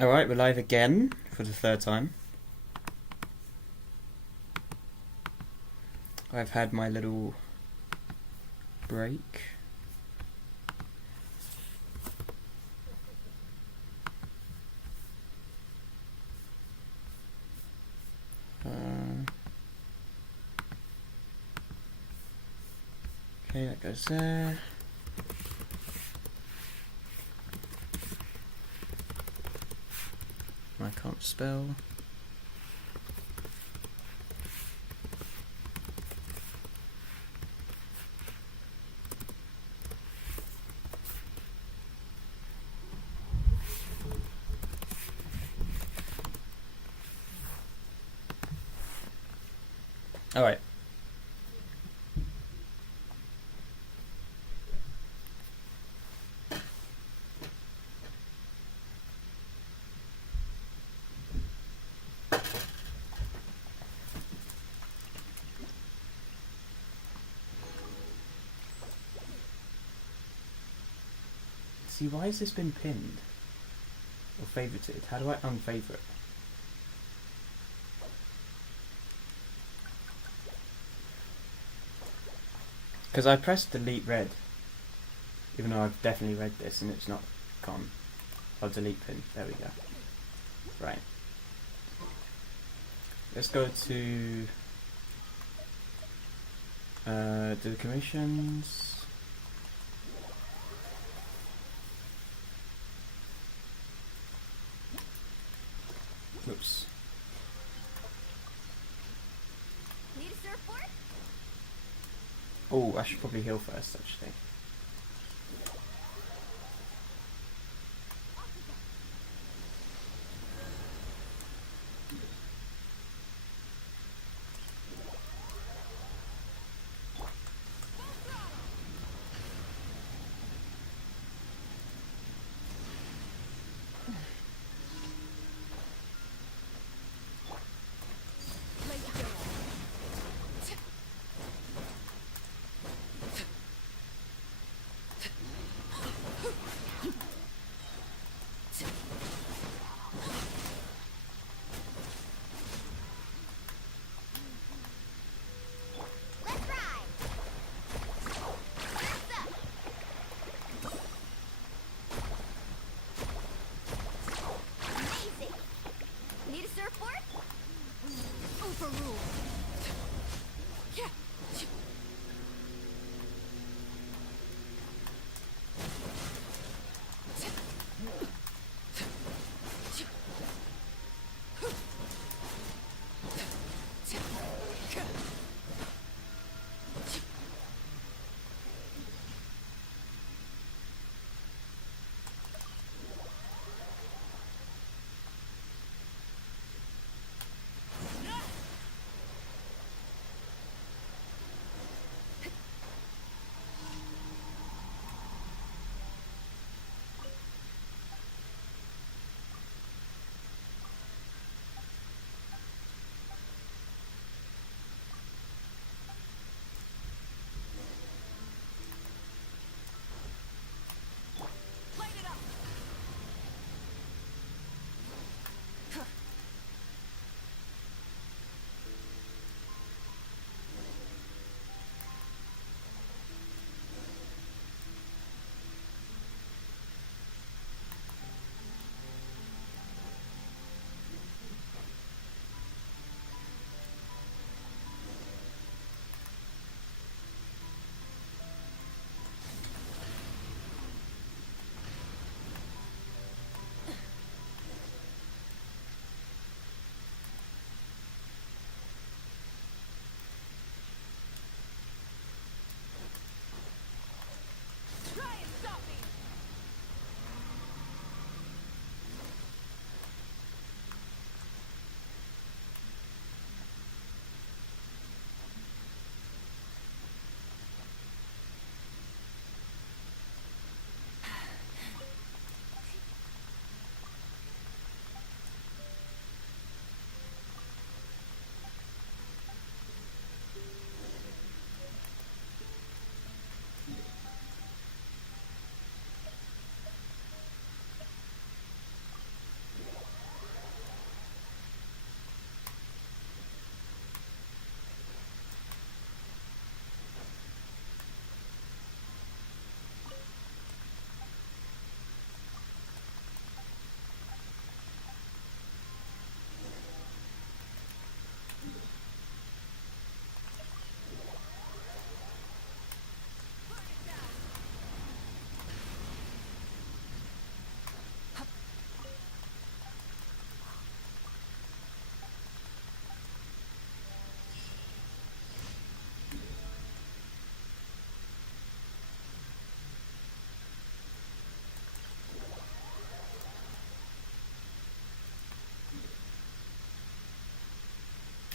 Alright, we're live again for the third time. I've had my little break. Okay, that goes there. I can't spell. All right. See, why has this been pinned? Or favorited? How do I unfavorite? Because I pressed delete red, even though I've definitely read this and it's not gone. I'll delete pin. There we go. Right. Let's go to do the commissions. Oops. Need a surfboard? Oh, I should probably heal first, actually.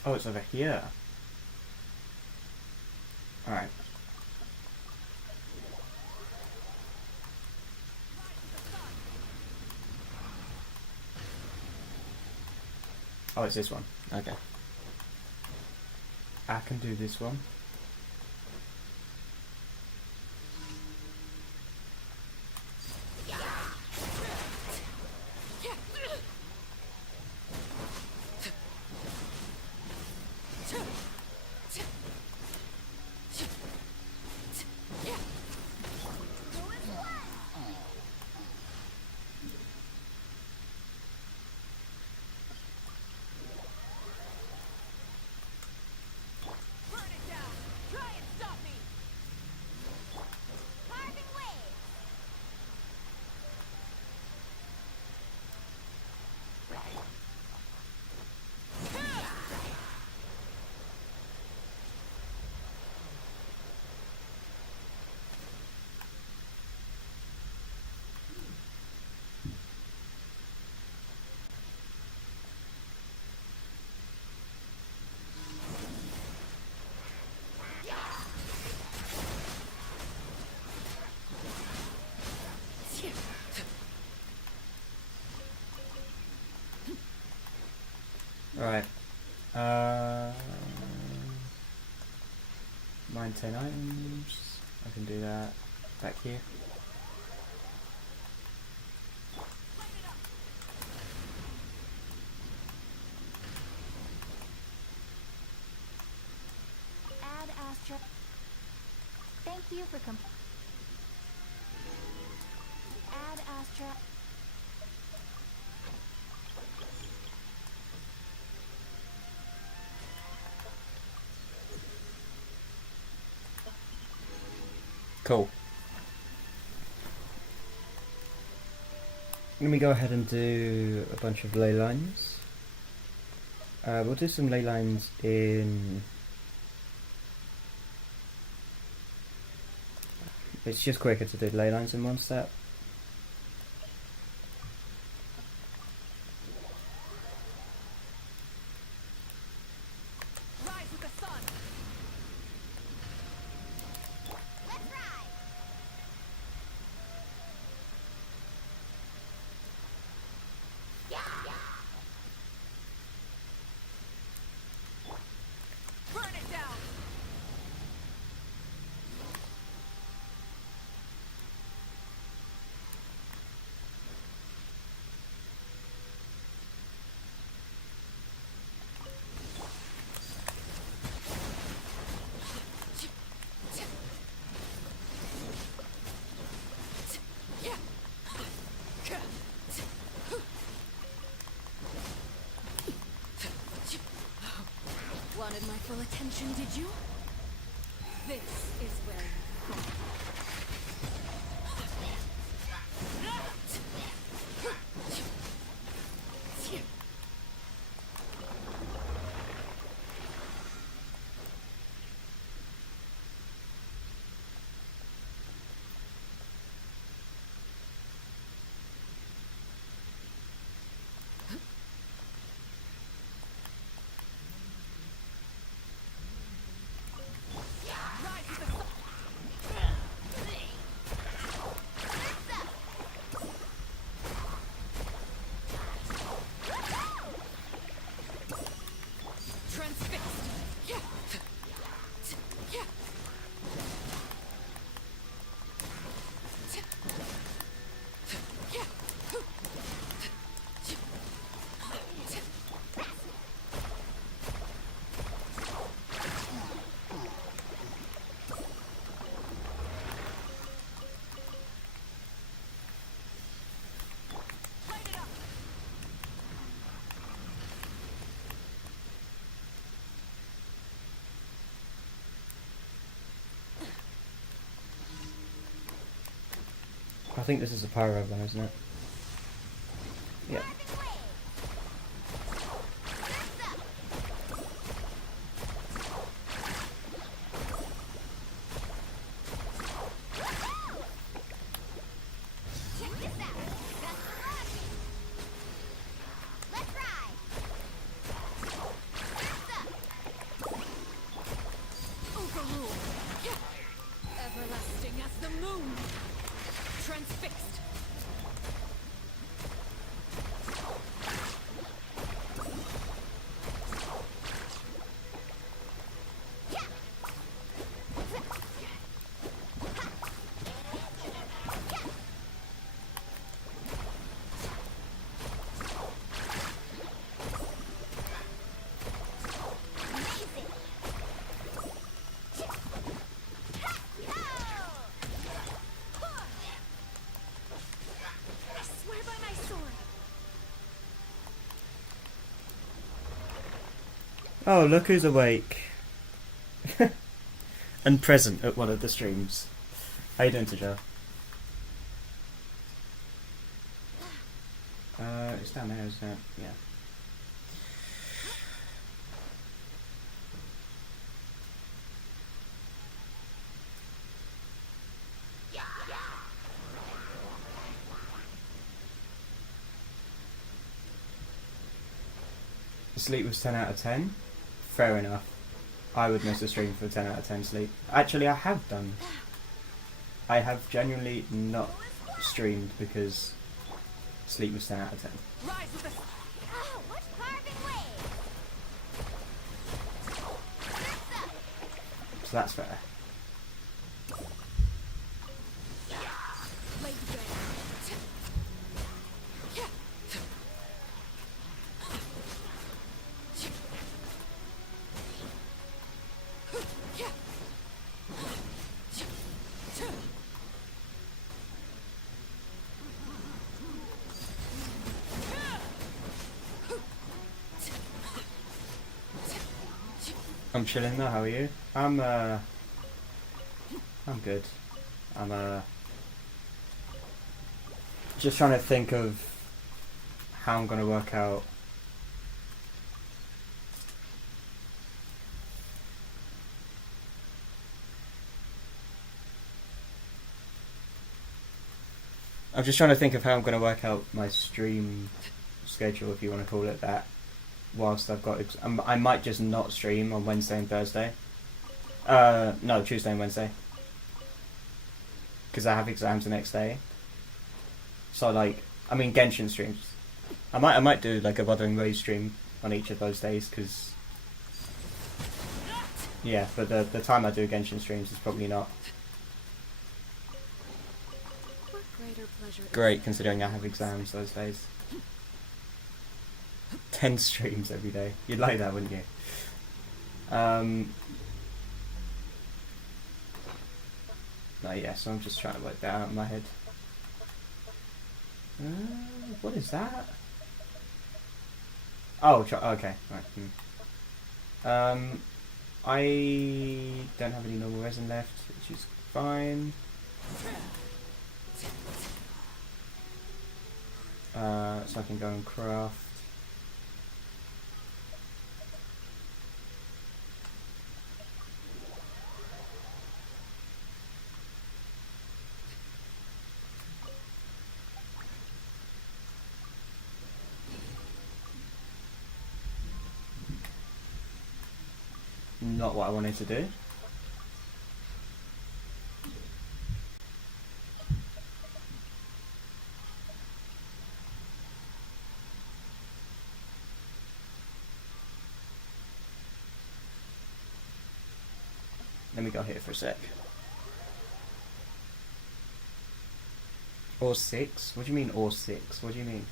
Oh, it's over here. Alright. Oh, it's this one. Okay. I can do this one. Alright. Mine 10 items. I can do that. Back here. Add Astra. Thank you for Add Astra. Cool. Let me go ahead and do a bunch of ley lines. We'll do some ley lines in... It's just quicker to do ley lines in one step. Wanted my full attention, did you? This is where you fall. I think this is a pyro one, isn't it? Yeah. Oh, look who's awake. And present at one of the streams. How you doing, Tajar? It's down there, isn't it? Yeah. The sleep was 10 out of 10. Fair enough. I would miss a stream for 10 out of 10 sleep. Actually, I have done. I have genuinely not streamed because sleep was 10 out of 10. So that's fair. I'm chilling though, how are you? I'm good. I'm just trying to think of how I'm gonna work out I'm just trying to think of how I'm gonna work out my stream schedule, if you want to call it that, whilst I've got I might just not stream on Wednesday and Thursday. No, Tuesday and Wednesday, because I have exams the next day. So like, I mean, Genshin streams. I might do like a Wuthering Waves stream on each of those days, because yeah, but the time I do Genshin streams is probably not great, considering I have exams those days. 10 streams every day. You'd like that, wouldn't you? No, yeah, so I'm just trying to work that out in my head. What is that? Oh, okay, right. I don't have any normal resin left, which is fine. So I can go and craft. Not what I wanted to do. Let me go here for a sec. Or 6? What do you mean or 6? What do you mean?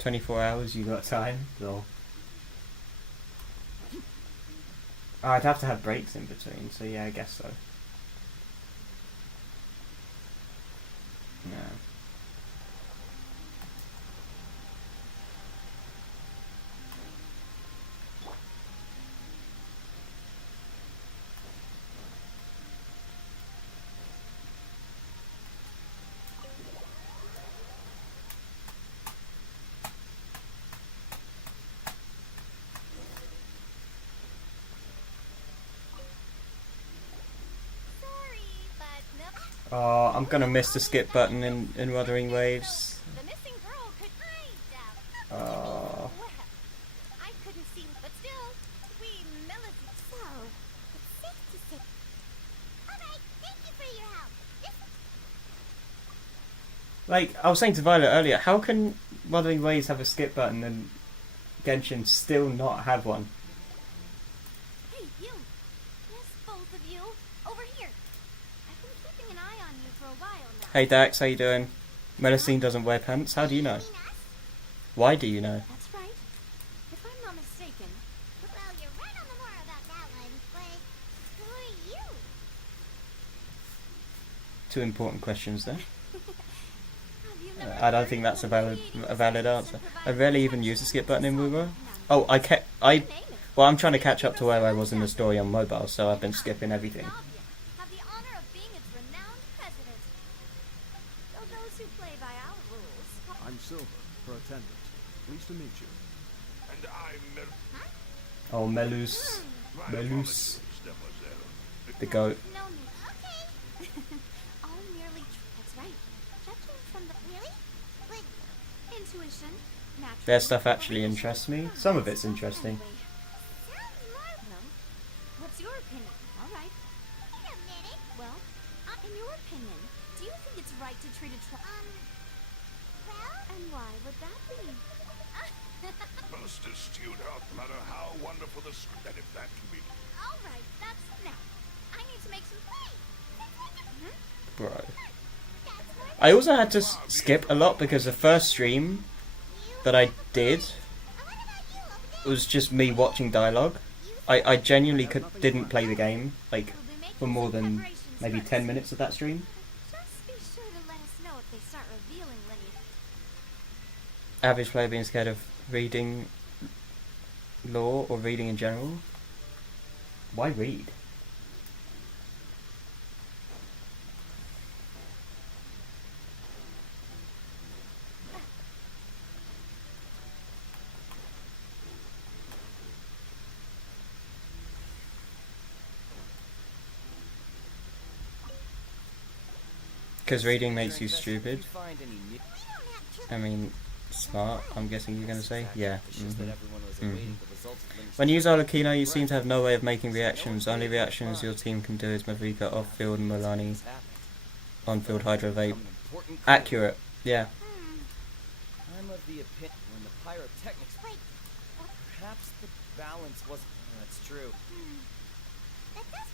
$24 you got time? No. Oh, I'd have to have breaks in between, so yeah, I guess so. No. Oh, I'm gonna miss the skip button in Wuthering Waves. Oh. I couldn't see, but still, we military. So, it's safe to say. Alright, thank you for your help. Like, I was saying to Violet earlier, how can Wuthering Waves have a skip button and Genshin still not have one? Hey, you. Yes, both of you. Over here. I've been keeping an eye on you for a while now. Hey Dax, how you doing? Melusine doesn't wear pants. How do you know? Why do you know? That's right. If I'm not mistaken. Well, you're right on the moral Two important questions there. Have you never I don't heard think of that's the a valid lady who answer. provides I rarely even use the skip button in protection? WoW. Now, Oh, I name it. well, I'm trying to catch up to where I was in the story on mobile, so I've been skipping everything. Have the honor of being its renowned president. Though those who play by our rules. I'm Silver, her attendant. Pleased to meet you. And I'm Oh, Melus. Melus. The goat. No, me. Okay. All merely that's right. Judging from the Really? But intuition, natural. Their stuff actually interests me. Some of it's interesting. sounds more. Well, what's your opinion? All right. Wait a minute. Well, in your opinion, do you think it's right to treat a Well, and why would that be? most astute, no matter how wonderful the script, and if that can be. All right, that's now. I need to make some. Bro. that's more. I also had to skip a lot because the first stream that I did And what about you over there? was just me watching dialogue. I genuinely didn't play the game, like, We'll be making for more some than preparations maybe first. 10 minutes of that stream. Just be sure to let us know if they start revealing lineage. Average player being scared of reading lore or reading in general. Why read? Because reading makes you stupid. I mean, smart, I'm guessing you're going to say? Yeah. When you use Alakino, you seem to have no way of making reactions. Only reactions your team can do is Mavrika off-field and Milani on-field Hydro Vape. Accurate, yeah. I'm of the opinion when the pyrotechnics. Wait, Perhaps the balance wasn't. That's true. that does.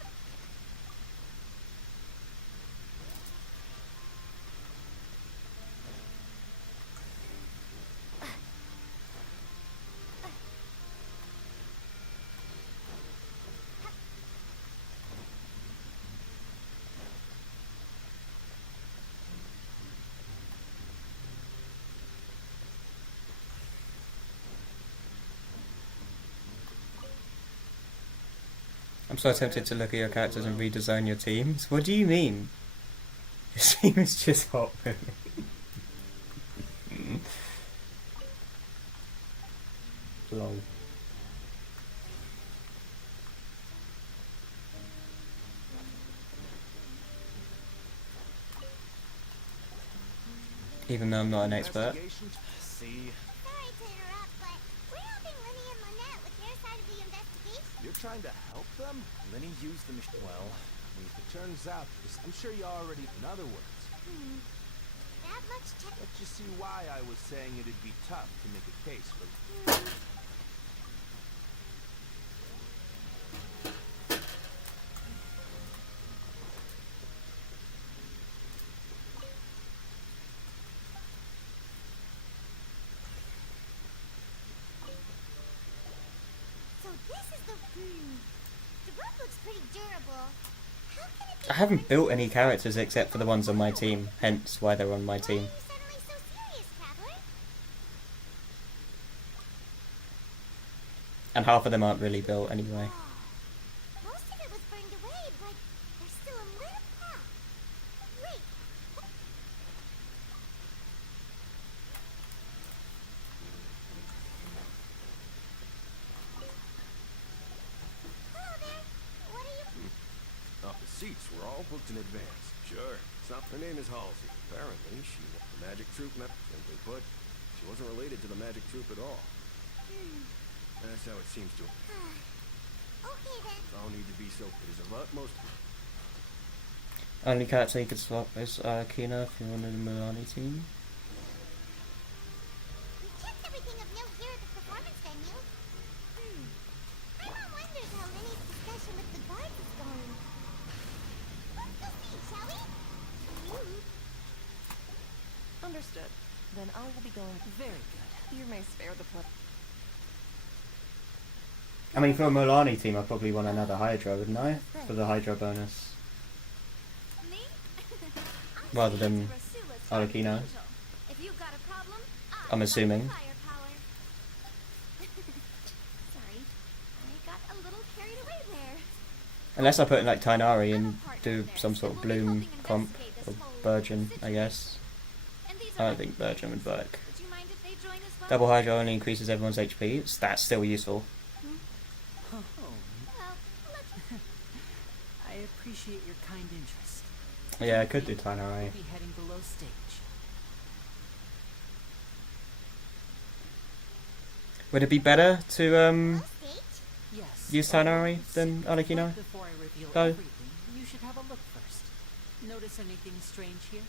I'm so tempted to look at your characters and redesign your teams. What do you mean? Your team is just hot for me. Lol. Even though I'm not an expert. See, Sorry to interrupt, but we're helping Linny and Lynette with their side of the investigation. You're trying to help them? Lenny used the machine. Well, It turns out, I'm sure you already. In other words, That much tech. let you see why I was saying it'd be tough to make a case for. So this is the. The rope looks pretty durable. How can it be? I haven't built any characters except for the ones on my team, hence why they're on my Why are team. you suddenly so serious, Traveler? And half of them aren't really built anyway. Most of it was burned away, but there's still a little path. Wait. Hello there. What are you? The seats were all booked in advance. Sure. Her name is Halsey. Apparently, she was the magic troop simply put, she wasn't related to the magic troop at all. That's how it seems to. Okay then. All need to be so. It is of utmost. Only character you could swap is Kina if you wanted a Milani team. We checked everything of note here at the performance venue. My mom wonders how Linny's discussion with the guards is going. Let's go see, shall we? Understood. Then I will be going. Very good. You may spare the play. I mean, for a Milani team, I probably want another Hydra, wouldn't I? For the Hydra bonus. Me? rather than Arlecchino. If you've got a problem, I'm assuming. firepower. Sorry, I got a little carried away there. Unless I put in like Tainari and do some sort of bloom comp or Virgin, I guess. I don't think Virgin would work. Would you mind if they join as well? Double Hydro only increases everyone's HP. So that's still useful. Oh, Well, let's I appreciate your kind interest. Yeah, I could do Tainari. We'll be heading below stage. Would it be better to Low stage? Yes. use Tainari than Arlecchino? Before I reveal Go. everything, you should have a look first. Notice anything strange here?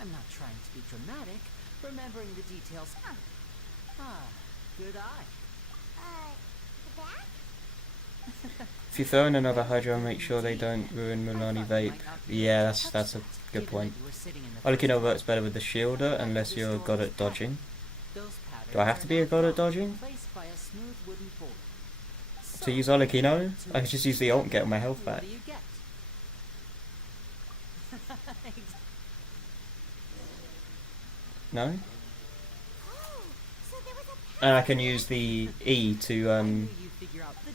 I'm not trying to be dramatic, remembering the details. Ah, good eye. The back? If you throw in another Hydro, make sure they don't ruin Mulani Vape. Yeah, that's a good point. Arlecchino works better with the Shielder unless you're a god at dodging. Do I have to be a god at dodging to use Arlecchino? I could just use the ult and get all my health back. No? Oh, so there was a And I can use the E to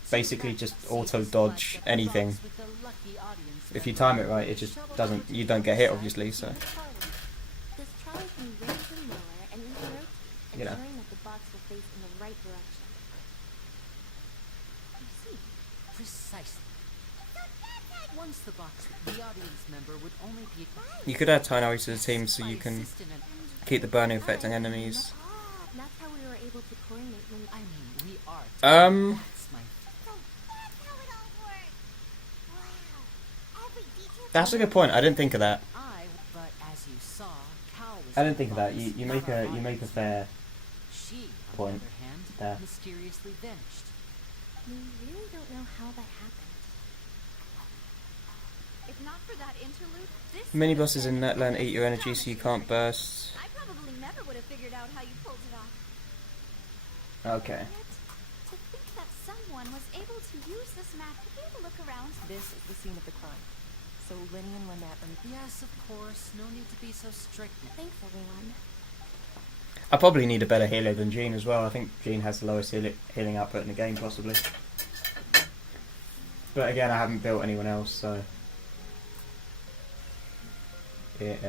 basically just auto dodge anything. If you time it right, it just doesn't. You don't get hit, obviously. So This trolley can raise and lower and interrupt, You know. ensuring that the box will face in the right direction. I see. Precisely. Once the box, the audience member would only be. you could add Tainari to the team so you can keep the burning affecting enemies. That's how we were able to coordinate when I mean, we are. That's my. So that's how it all worked. Wow. Every detail. That's a good point. I didn't think of that. But as you saw, Cal was. I didn't think of that. You make a fair She, on point the other hand, there. mysteriously vanished. We really don't know how that happened. If not for that interlude, this Mini bosses in Netland eat your energy so you can't burst. I probably never would have figured out how you pulled it off. Okay. Yet, to think that someone was able to use this map to give a look around. This is the scene of the crime. So Lenny and Lynette and... Yes, of course. No need to be so strict. Thanks, everyone. I probably need a better healer than Jean as well. I think Jean has the lowest healing output in the game, possibly. But again, I haven't built anyone else, so it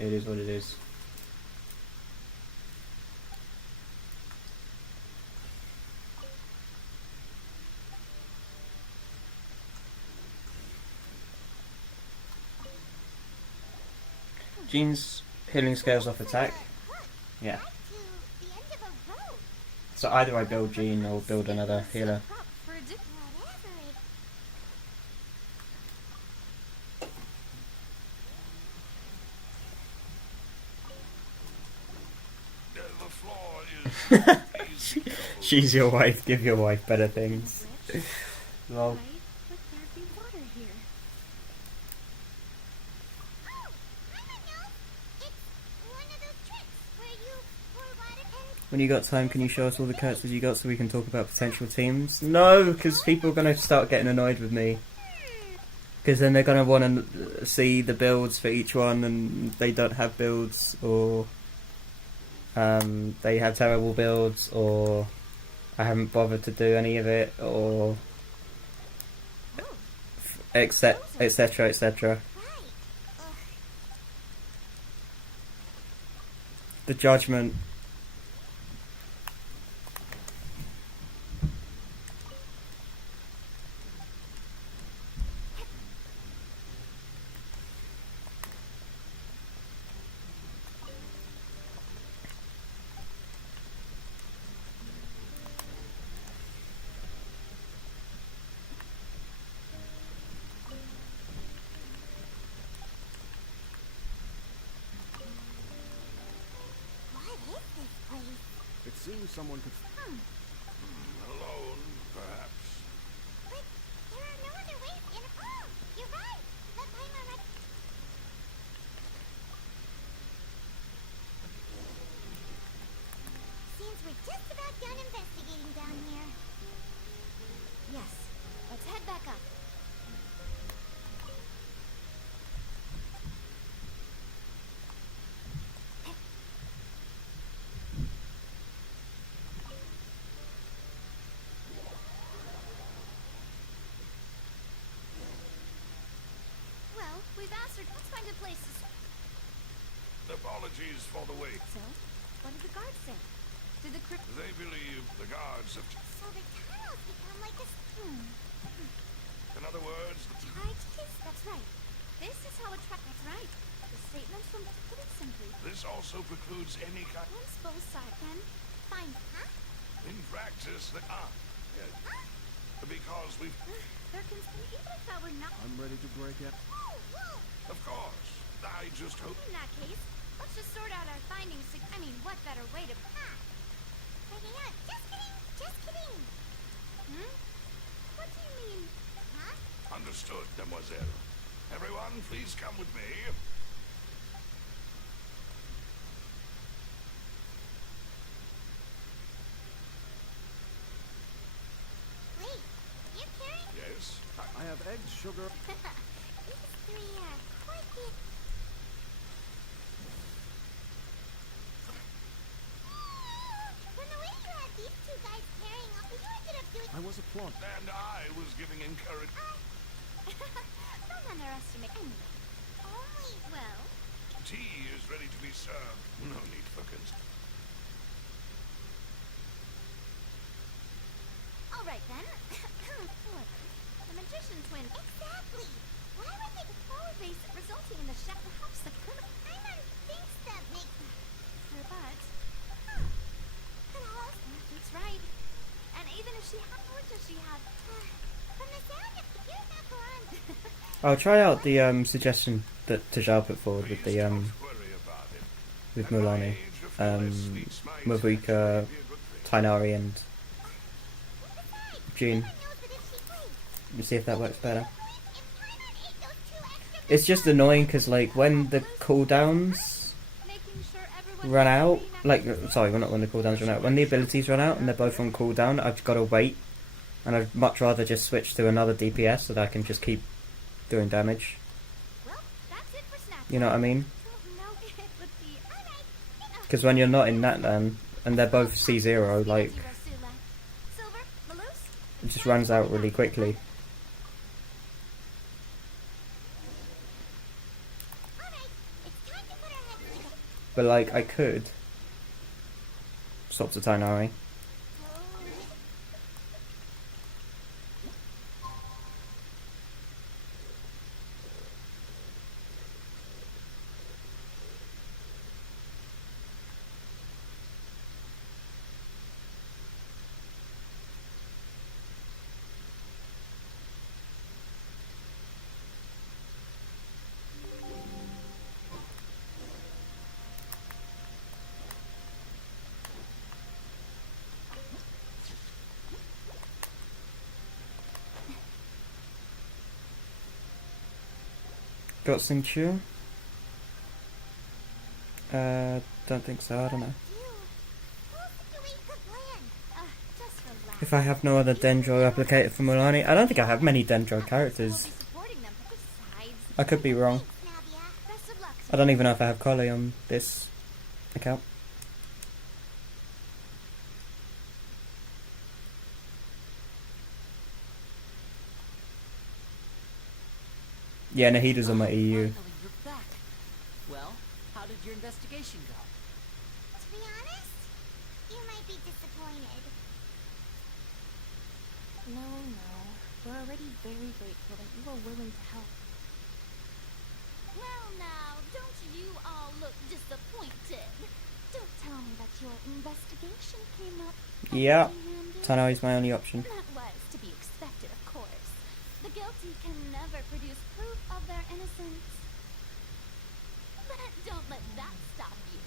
is what it is. Jean's healing scales off attack. Yeah. To the end of a road. So either I build Jean or build another healer. Prop for a diff- Whatever it The floor is She's your wife, give your wife better things. Lol. Right? But there'd be water here. Oh, I know. It's one of those tricks where you pour water and When you got time, can you show us all the characters you got so we can talk about potential teams? No, because people are going to start getting annoyed with me. Because then they're going to want to see the builds for each one and they don't have builds, or they have terrible builds, or I haven't bothered to do any of it, or etc, etc, etc. right. Ugh. The judgment. What is this place? It seems someone could... alone, perhaps. But there are no other ways in. Oh, you're right. The timer right. Seems we're just about done investigating down here. Yes. Let's head back up. Well, we've answered. Let's find a place to start. Apologies for the wait. So, what did the guards say? Did the crypt... They believe the guards have... So the tunnels become like a... In other words, Charges? That's right. This is how it track. That's right. The statement from... Put it simply. this also precludes any kind... Once both sides can find... Huh? In practice, they are. Yeah. Because we've... There can... Even if that were not... I'm ready to break out. Whoa, whoa! Of course. I just hope... In that case, let's just sort out our findings. I mean, what better way to... Breaking out. Just kidding! Just kidding! Hmm? What do you mean? Huh? Understood, mademoiselle. Everyone, please come with me. Wait, you carrying? Yes? I have eggs, sugar. These three are quite the... From the way you had these two guys carrying up, you ended up doing... I was a plot. And I was giving encouragement. Don't underestimate anyone. Only... Well, Tea is ready to be served. No need for all right then. Look, the magician twin. Exactly! Why would they... Power base resulting in the shaft. Perhaps the criminal. Paimon thinks that makes... Her butt. Could host... That's right. And even if she had, what does she have? From the sound of... You're not on. I'll try out the suggestion that Tajal put forward with the Don't worry about it. with At my Mulani, age, a few less sweets might Mavuka, actually be a good thing. Tainari, and Besides, Jean. Paimon knows that if she... Wait, Let me see if that works better. if Paimon ate those two extra... It's just annoying because like when the cooldowns Making sure everyone run out, like sorry, well, not when the cooldowns run out, when the abilities run out and they're both on cooldown, I've got to wait, and I'd much rather just switch to another DPS so that I can just keep doing damage. Well, that's it for snack. You know what I mean? Don't know if it would be. Alright. Because when you're not in that then, and they're both C0, like Silver, Malus? it just runs out really quickly. Alright, it's time to put our heads together. But like I could swap to Tainari. Got Cinture? Don't think so, I don't know. Just relax. If I have no other Dendro replicated for Mulani, I don't think I have many Dendro We'll characters. be supporting them. Besides, I could be wrong. best of luck. I don't even know if I have Collie on this account. Yeah, Nahida's on my EU. Finally, you're back. Well, how did your investigation go? To be honest, you might be disappointed. No. We're already very grateful that you are willing to help. Well, now, don't you all look disappointed? Don't tell me that your investigation came up. Yeah, empty-handed. Tainari's my only option. That was to be expected, of course. The guilty can never produce proof of their innocence. But don't let that stop you.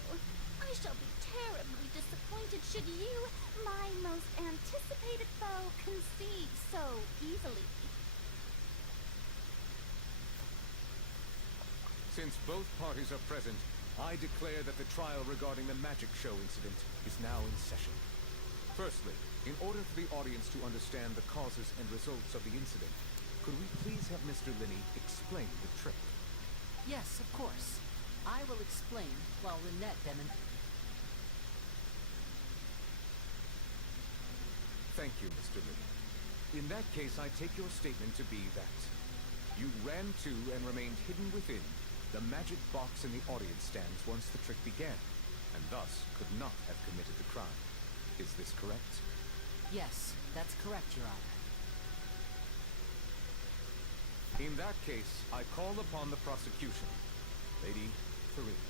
I shall be terribly disappointed should you, my most anticipated foe, concede so easily. Since both parties are present, I declare that the trial regarding the magic show incident is now in session. Firstly, in order for the audience to understand the causes and results of the incident, could we please have Mr. Linney explain the trick? Yes, of course. I will explain while Lynette demonstrates. Thank you, Mr. Linney. In that case, I take your statement to be that you ran to and remained hidden within the magic box in the audience stands once the trick began, and thus could not have committed the crime. Is this correct? Yes, that's correct, Your Honor. In that case, I call upon the prosecution. Lady Farina,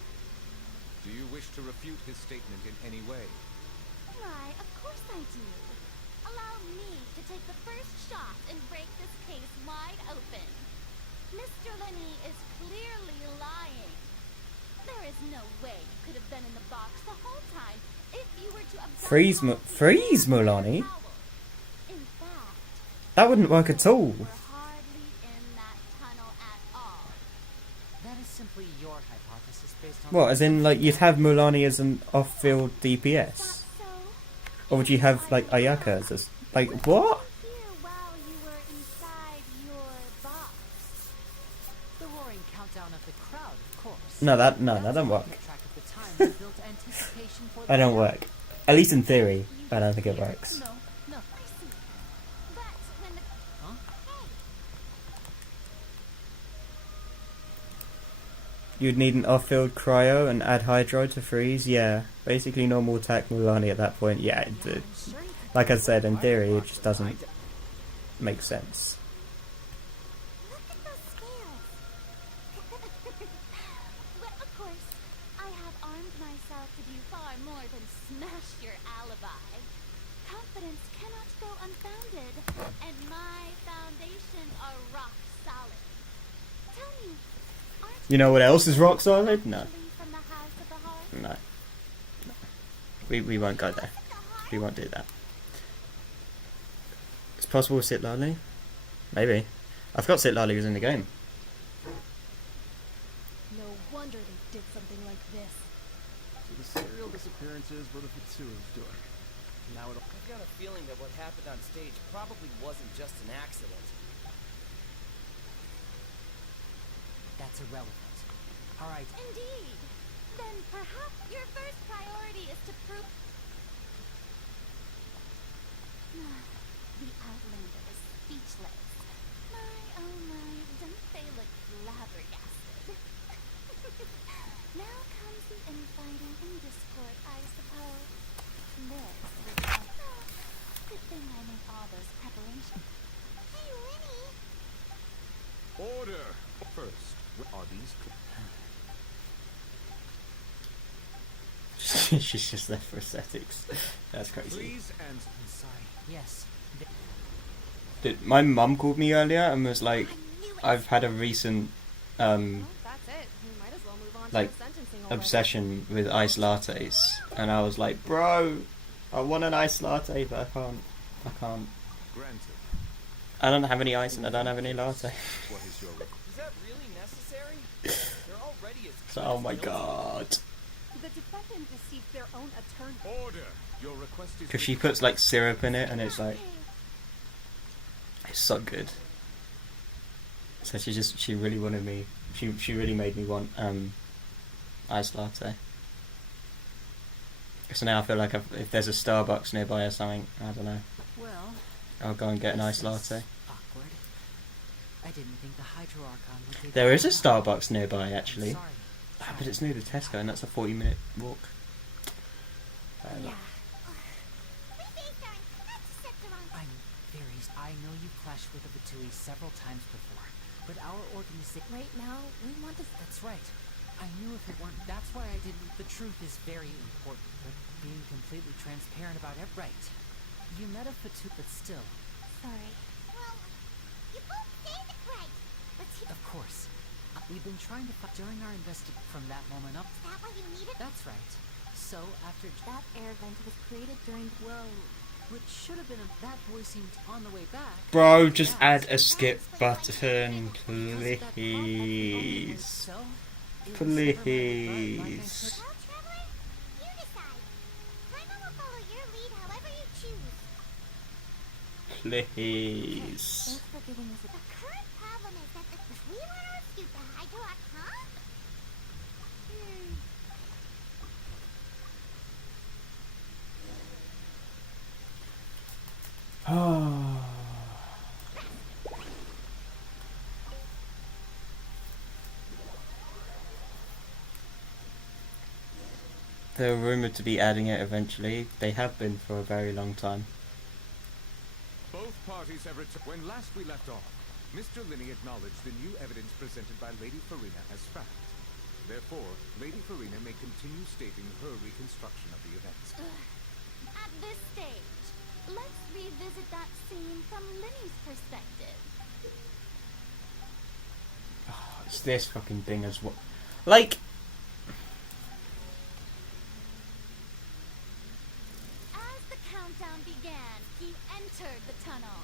do you wish to refute his statement in any way? Why, of course I do. Allow me to take the first shot and break this case wide open. Mr. Linney is clearly lying. There is no way you could have been in the box the whole time if you were to abduct Freeze Mulani? In fact, That wouldn't work at all. you were hardly in that tunnel at all. That is simply your hypothesis based on... What, as in, like, you'd have Mulani as an off-field DPS? So, Or would you have, like, Ayaka as a... Like, what? here while you were inside your box. The roaring countdown of the crowd, of course. No, that don't work. Kept track of the time and built anticipation for That the don't work. At least in theory, I don't think it works. No, no. I see. But when the... Huh? Hey, You'd need an off-field cryo and add Hydro to freeze, yeah. Basically normal attack Mulani at that point, yeah. Like I said, in theory, it just doesn't make sense. look at those scales. Well, of course, I have armed myself to do far more than smash your alibi. Confidence cannot go unfounded, and my foundations are rock solid. Tell me, aren't You know what else is rock solid? No. actually from the House of the Heart? No. We won't go there. We won't do that. It's possible Sit Lali? Maybe. I forgot Sit Lali was in the game. No wonder they did something like this. So the serial disappearances were the Fatsu's doing. Now I've got a feeling that what happened on stage probably wasn't just an accident. That's irrelevant. Alright, Indeed. Then perhaps your first priority is to prove... The Outlander is speechless. My, oh my, don't they look flabbergasted? Now comes the infighting and discord, I suppose. This is good thing I made all those preparations. Hey, Winnie! Order! First, what are these... She's just there for aesthetics. That's crazy. Please and... I'm sorry. Yes. Dude, my mum called me earlier and was like, I knew it. I've had a recent Well, that's it. We might as well move on like, to the sentencing already. obsession with iced lattes, and I was like, bro, I want an iced latte, but I can't. Granted. I don't have any ice and I don't have any latte. What is your... Is that really necessary? They're already as So, oh my god. The defendant deceived their own attorney. Order! Your request is... Because she puts like syrup in it and it's like, it's so good. So she really wanted me, she really made me want iced latte. So now I feel like if there's a Starbucks nearby or something, I don't know, Well, I'll go and get an this iced is latte. awkward. I didn't think the Hydro Archon would take... There is a that long. Starbucks nearby I'm actually. sorry. Ah, but it's near the Tesco and that's a 40-minute walk. Yeah. We faced our not to set the wrong... I know you've clashed with the Batui several times before, but our organization... Right now, we want to... That's right. I knew if it weren't... That's why I didn't... The truth is very important, but being completely transparent about it... Right. You met a Fatu, but still... Sorry. Well, you both said it right. Let's hear... Of course. We've been trying to find... During our investigation from that moment up... Is that what you needed? That's right. So, after... That air vent was created during... Well, which should have been... That boy seemed on the way back. Bro, just Yeah, add a skip button, please. So, it was never my fault, like I Please. said. Well, Traveler, you decide. Paimon will follow your lead however you choose. Please. Thanks for giving us The current problem is that we were rescued the Hydrox, huh? They're rumoured to be adding it eventually. They have been for a very long time. Both parties have returned. When last we left off, Mr. Linney acknowledged the new evidence presented by Lady Farina as fact. Therefore, Lady Farina may continue stating her reconstruction of the events. At this stage, let's revisit that scene from Linny's perspective. It's this fucking thing as well. Like, As the countdown began, he entered the tunnel.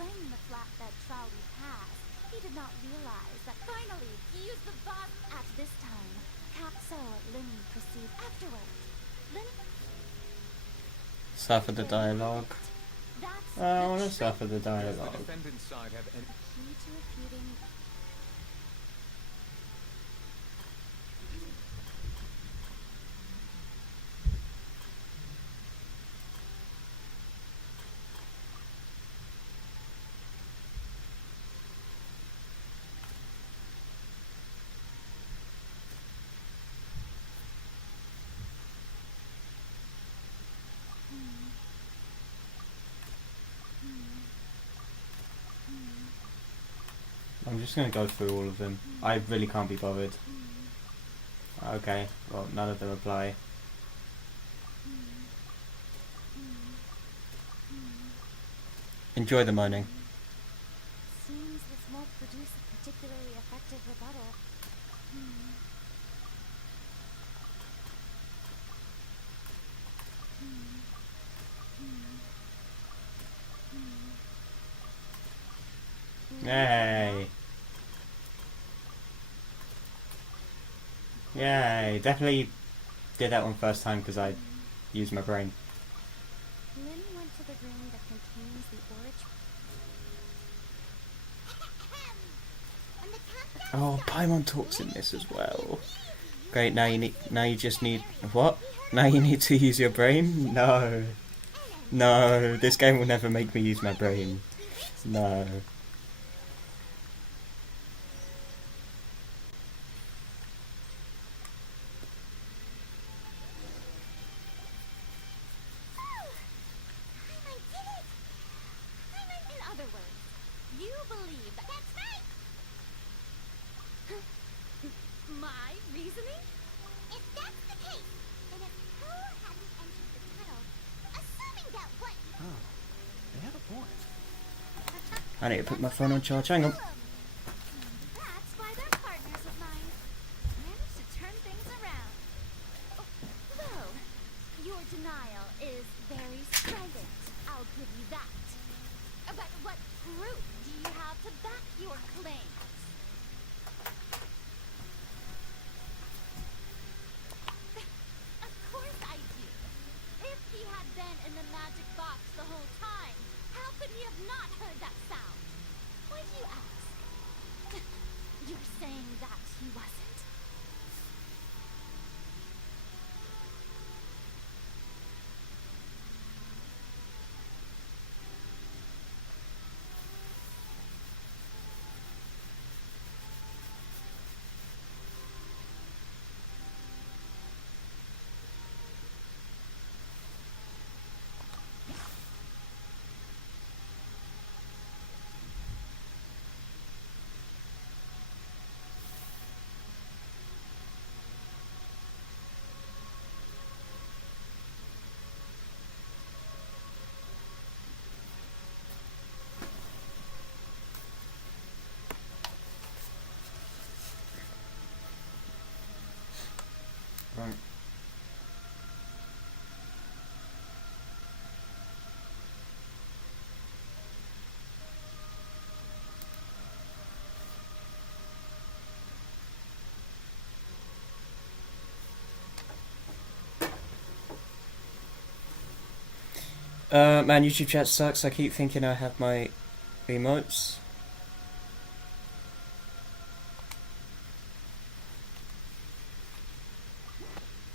When the flatbed trolley passed, he did not realize that finally he used the boss at this time. So Linny perceived afterward. Linny suffer the dialogue. That's I the want to trick. suffer the Does the dialogue. defendant's side have any... key to refuting. I'm just going to go through all of them. I really can't be bothered. Okay, well, none of them apply. Enjoy the moaning. Seems this won't produce a particularly effective rebuttal. Yay! Yay! Definitely did that one first time because I used my brain. Lynn went to the room that contains the origin. When the countdown Oh, Paimon talks in this as well. Great. Now you just need what? Now you need to use your brain? No. No. This game will never make me use my brain. No. I did it! In other words, you believe that... That's right! My reasoning? If that's the case, then if Pearl hadn't entered the tunnel, assuming that what... Oh, they have a point. I need to put my phone on charge. Hang on. That's why they're partners of mine. Managed to turn things around. Oh, though, your denial is very strident. I'll give you that. But what proof do you have to back your claims? Of course I do. If he had been in the magic box the whole time, how could he have not heard that sound? Why do you ask? Man, YouTube chat sucks. I keep thinking I have my emotes.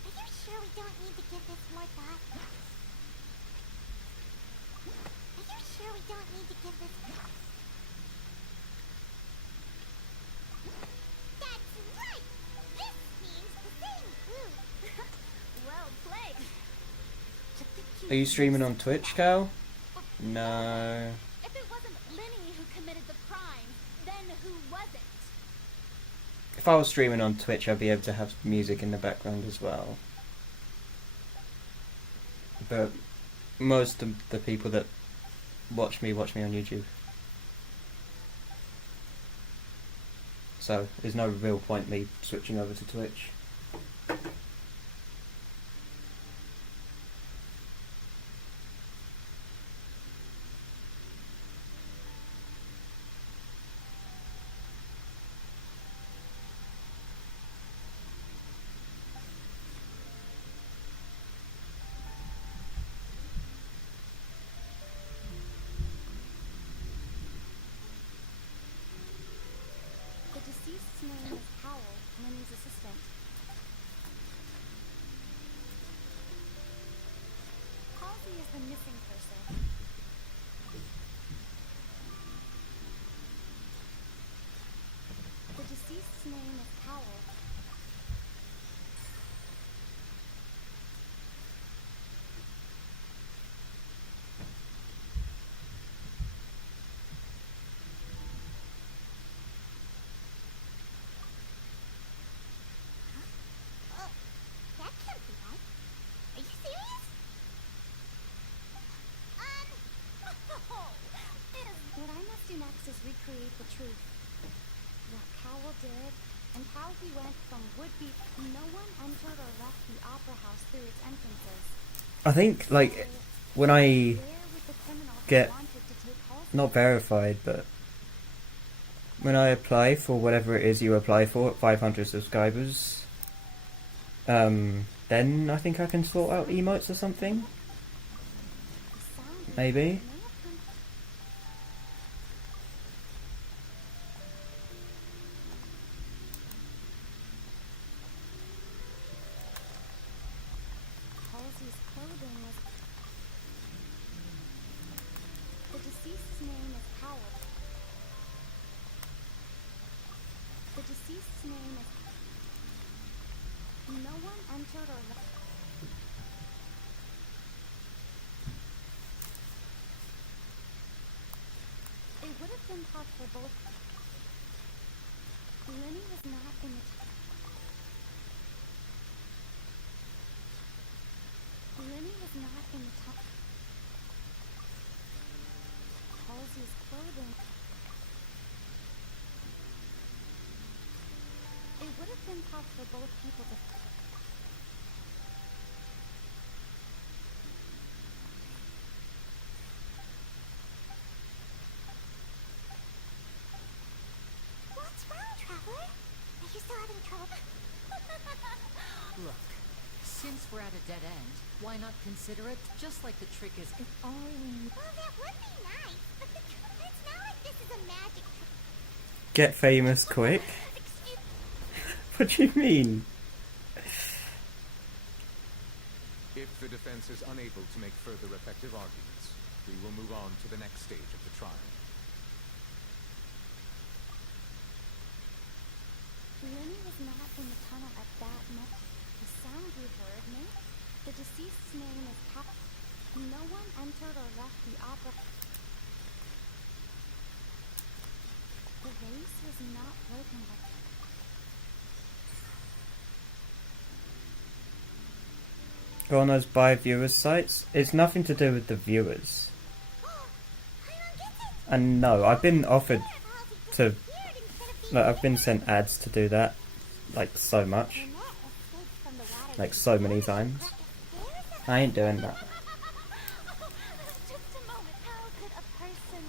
Are you sure we don't need to give this more thought? Are you sure we don't need to give this... That's right! This means the thing! Well played. Are you streaming on Twitch, Cal? No. If it wasn't Linny who committed the crime, then who was it? If I was streaming on Twitch, I'd be able to have music in the background as well. But most of the people that watch me on YouTube. So there's no real point me switching over to Twitch. The deceased's name is Powell, Minnie's assistant. Halsey is the missing person. The deceased's name is Powell. Oh, that can't be right. Are you serious? What I must do next is recreate the truth. What Cowell did, and how he went from would-be... No one entered or left the Opera House through its entrances. I think, like, when I Where would the criminal have get wanted to take Halsey? not verified, but when I apply for whatever it is you apply for at 500 subscribers, then I think I can sort out emotes or something. The sound we Maybe. heard may have come... Halsey's clothing was... The deceased's name is Powell. The deceased's name is... No one entered or left... It would have been tough for both... Linny was not in the... Linny was not in the top... Halsey's clothing... It would have been tough for both people to... What's wrong, Traveler? Are you still having trouble? Look, since we're at a dead end, why not consider it just like the trick is... If only we knew... Well, that would be nice, but the truth is not like this is a magic trick. Get famous quick? Excuse What do you mean? If the defense is unable to make further effective arguments, we will move on to the next stage of the trial. Linny was not in the tunnel at that moment. The sound we heard, Nick? The deceased's name is Cap... No one entered or left the opera... The vase was not broken by... Go on those buy viewers sites? It's nothing to do with the viewers. And no, I've been offered to... Like, I've been sent ads to do that. Like, so much. Like, so many times. I ain't doing that. Just a moment. How could a person...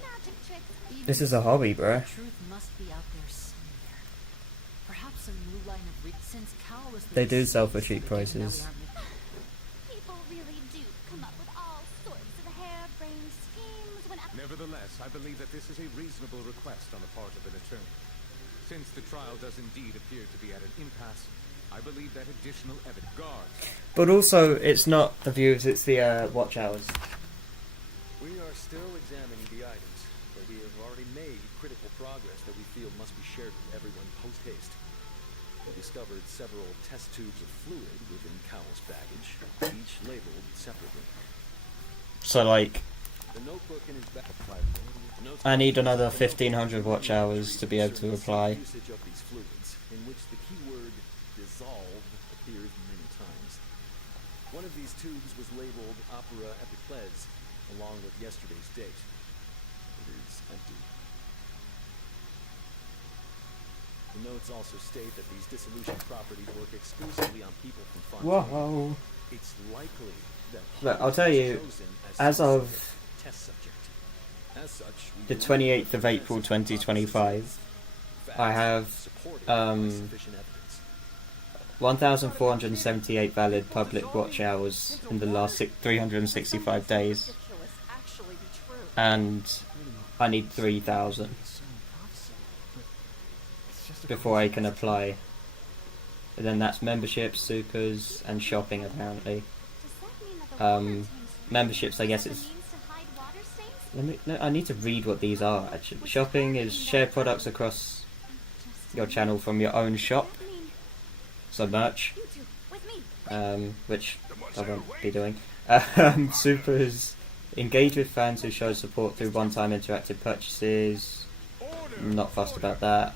Magic tricks... This is a hobby, bro. The truth must be out there somewhere. Perhaps a new line of since Cal was the They do sell for deceased, cheap given that we prices. aren't- People really do come up Nevertheless, I believe that this is a reasonable request on the part of an attorney. Since the trial does indeed appear to be at an impasse, I believe that additional evidence guards. But also, it's not the viewers; it's the watch hours. We are still examining the items, but we have already made critical progress that we feel must be shared with everyone post-haste. We discovered several test tubes of fluid within Cowell's baggage, each labeled separately. So, like, The notebook in his back. I need another 1,500 watch hours to be able to apply. Usage of these fluids, in which the keyword dissolve appears many times. One of these tubes was labeled Opera Epiclese, along with yesterday's date. It is empty. The notes also state that these dissolution properties work exclusively on people from Fontaine. Whoa. It's likely that Look, I'll tell you, as of test subject. As such, the 28th of April 2025, I have 1,478 valid public watch hours in the last 365 days, and I need 3,000 before I can apply. And then that's memberships, supers, and shopping apparently. Memberships, I guess it's... I need to read what these are actually. Shopping is share products across your channel from your own shop. So merch. Which I won't be doing. Supers, engage with fans who show support through one-time interactive purchases. Not fussed about that.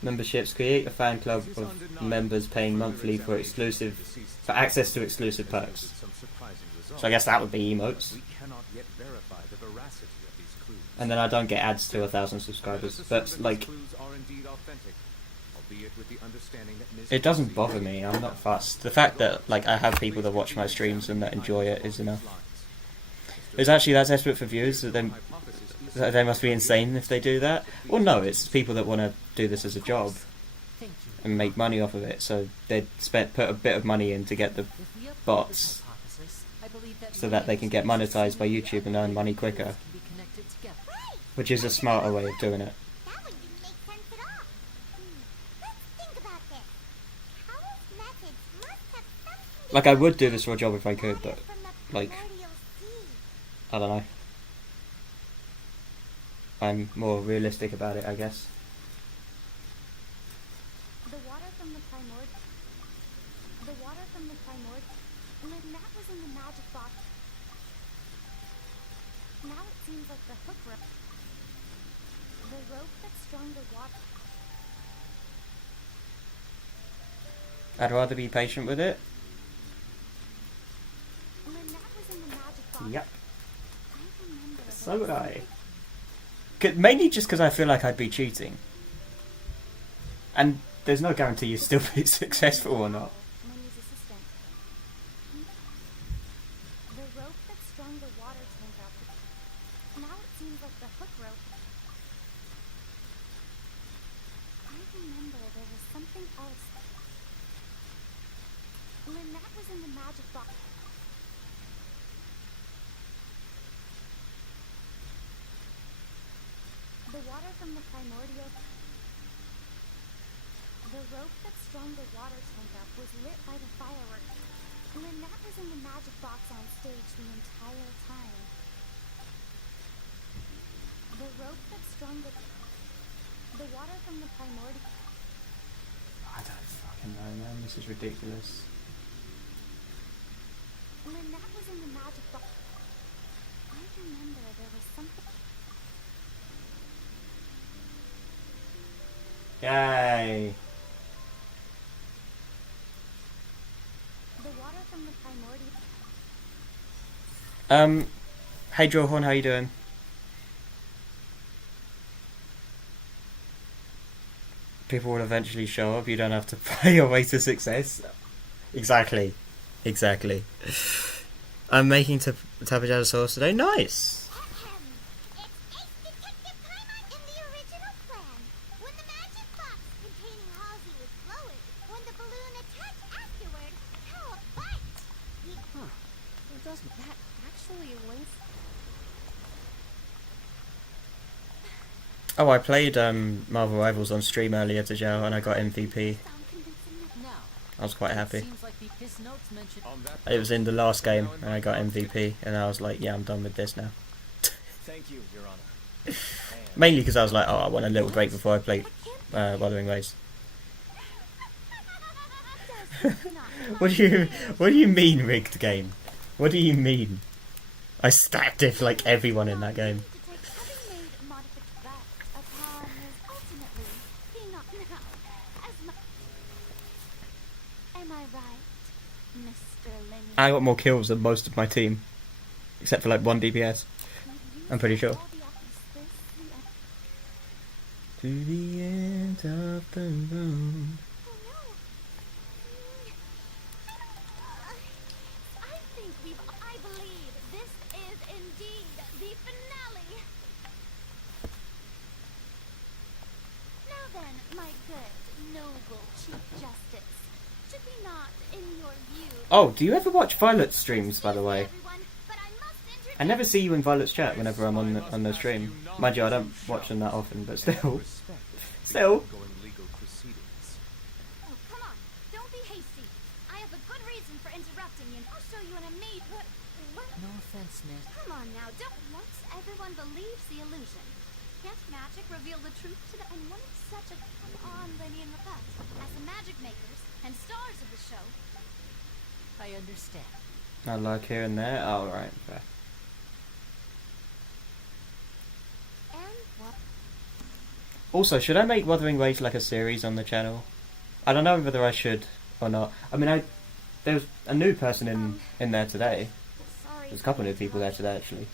Memberships, create a fan club of members paying monthly for access to exclusive perks. So I guess that would be emotes. And then I don't get ads to 1,000 subscribers. But like, it doesn't bother me. I'm not fussed. The fact that like I have people that watch my streams and that enjoy it is enough. It's actually that desperate for views that they must be insane if they do that. Well, no, it's people that want to do this as a job and make money off of it. So they put a bit of money in to get the bots, so that they can get monetized by YouTube and earn money quicker. Which is a smarter way of doing it. That one didn't make sense at all. Let's think about this. Cowell's methods must have something Like, I would do this for a job if I could, but, like, I don't know. I'm more realistic about it, I guess. The water from the when that was in the magic box. Now it seems like the hook rope. The rope that strung the water. I'd rather be patient with it. When that was in the magic box. Yep. I remember So would I. Mainly just because I feel like I'd be cheating. And there's no guarantee you still be successful or not. Money's assistant. The rope that strung the water tank up. Now it seems like the hook rope. I remember there was something else. When that was in the magic box. The water from the primordial. The rope that strung the water tank up was lit by the fireworks. When that was in the magic box on stage the entire time. The rope that strung the water from the primordial. I don't fucking know, man. This is ridiculous. When that was in the magic box. I remember there was something. Yay! The water from the primordial. Hey Johorn, how you doing? People will eventually show up. You don't have to pay your way to success. Exactly. I'm making tapajada sauce today. Nice. It's Ace Detective Paimon in the original plan. When the magic box containing Halsey was lowered, when the balloon attached afterward, Cowell bites. It doesn't. That actually links. Oh, I played Marvel Rivals on stream earlier to Joe, and I got MVP. I was quite happy. It was in the last game, and I got MVP, and I was like, yeah, I'm done with this now. Thank you, Your Honor. Mainly because I was like, oh, I want a little break before I play Wuthering Waves. What do you mean rigged game? What do you mean? I stacked it for like everyone in that game. I got more kills than most of my team, except for like 1 DPS. I'm pretty sure. To the end of the road. I believe this is indeed the finale. Now then, my good, noble Chief Justice, should we not, in your view... Oh, do you ever watch Violet's streams, by the way? I never see you in Violet's chat whenever I'm on the stream. Mind you, I don't watch them that often, but still. Still. Oh, come on. Don't be hasty. I have a good reason for interrupting you, and I'll show you in a minute. What? No offense, miss. Come on now, don't... Once everyone believes the illusion, can't magic reveal the truth to the... And what is such a... Come on, Lenny and Rebecca. As the magic makers and stars of the show... I understand. I like here and there. Oh, right. Fair. Also, should I make Wuthering Waves like a series on the channel? I don't know whether I should or not. I mean, there was a new person in there today. There's a couple of new people there today, actually.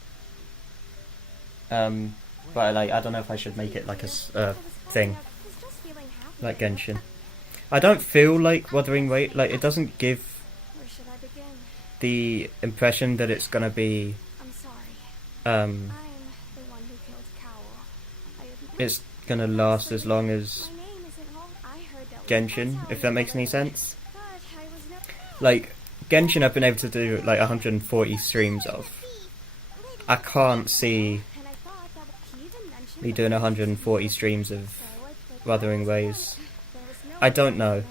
But like, I don't know if I should make it like a thing, like Genshin. I don't feel like Wuthering Waves, like it doesn't give the impression that it's gonna be. It's gonna last as long as Genshin, if that makes any sense. Like, Genshin I've been able to do like 140 streams of. I can't see me doing 140 streams of Wuthering Waves. I don't know.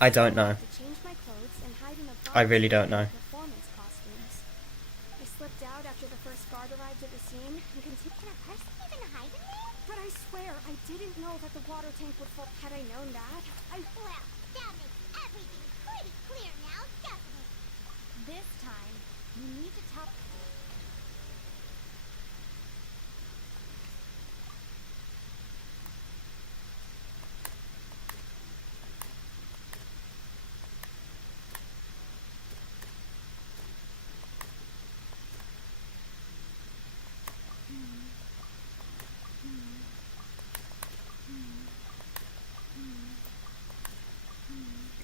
I don't know. I really don't know. Had I known that, well, that makes everything pretty clear now, doesn't it? This time, you need to tell...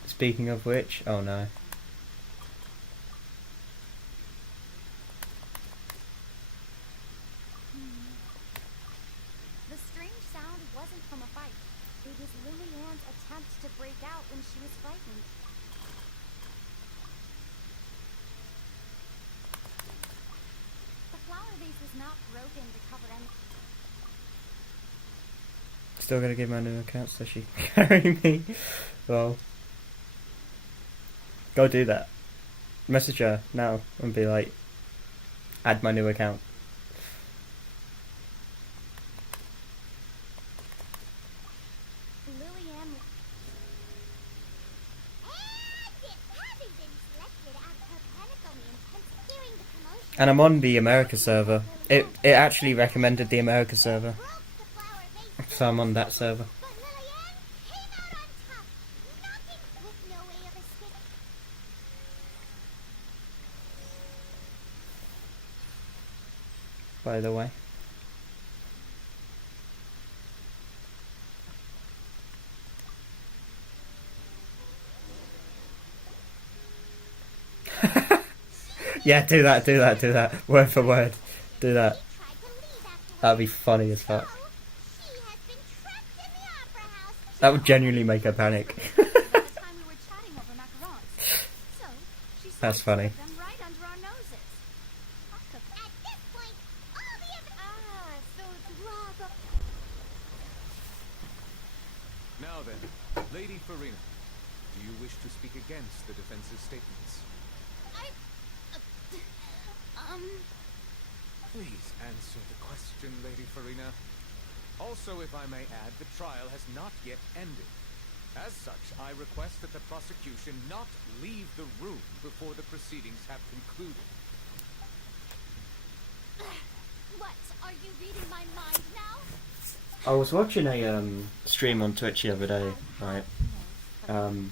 Speaking of which, oh no. The strange sound wasn't from a fight. It was Lily-Ann's attempt to break out when she was frightened. The flower vase was not broken to cover any... Still gotta give my new account so she can carry me. Well. Go do that. Message her now and be like, add my new account. Lily-Ann... And I'm on the America server. It actually recommended the America server. So I'm on that server. By the way. Yeah, do that. Word for word. Do that. That'd be funny as fuck. That would genuinely make her panic. That's funny. Now then, Lady Farina, do you wish to speak against the defense's statements? Please answer the question, Lady Farina. Also, if I may add, the trial has not yet ended. As such, I request that the prosecution not leave the room before the proceedings have concluded. What? Are you reading my mind now? I was watching a stream on Twitch the other day, right? And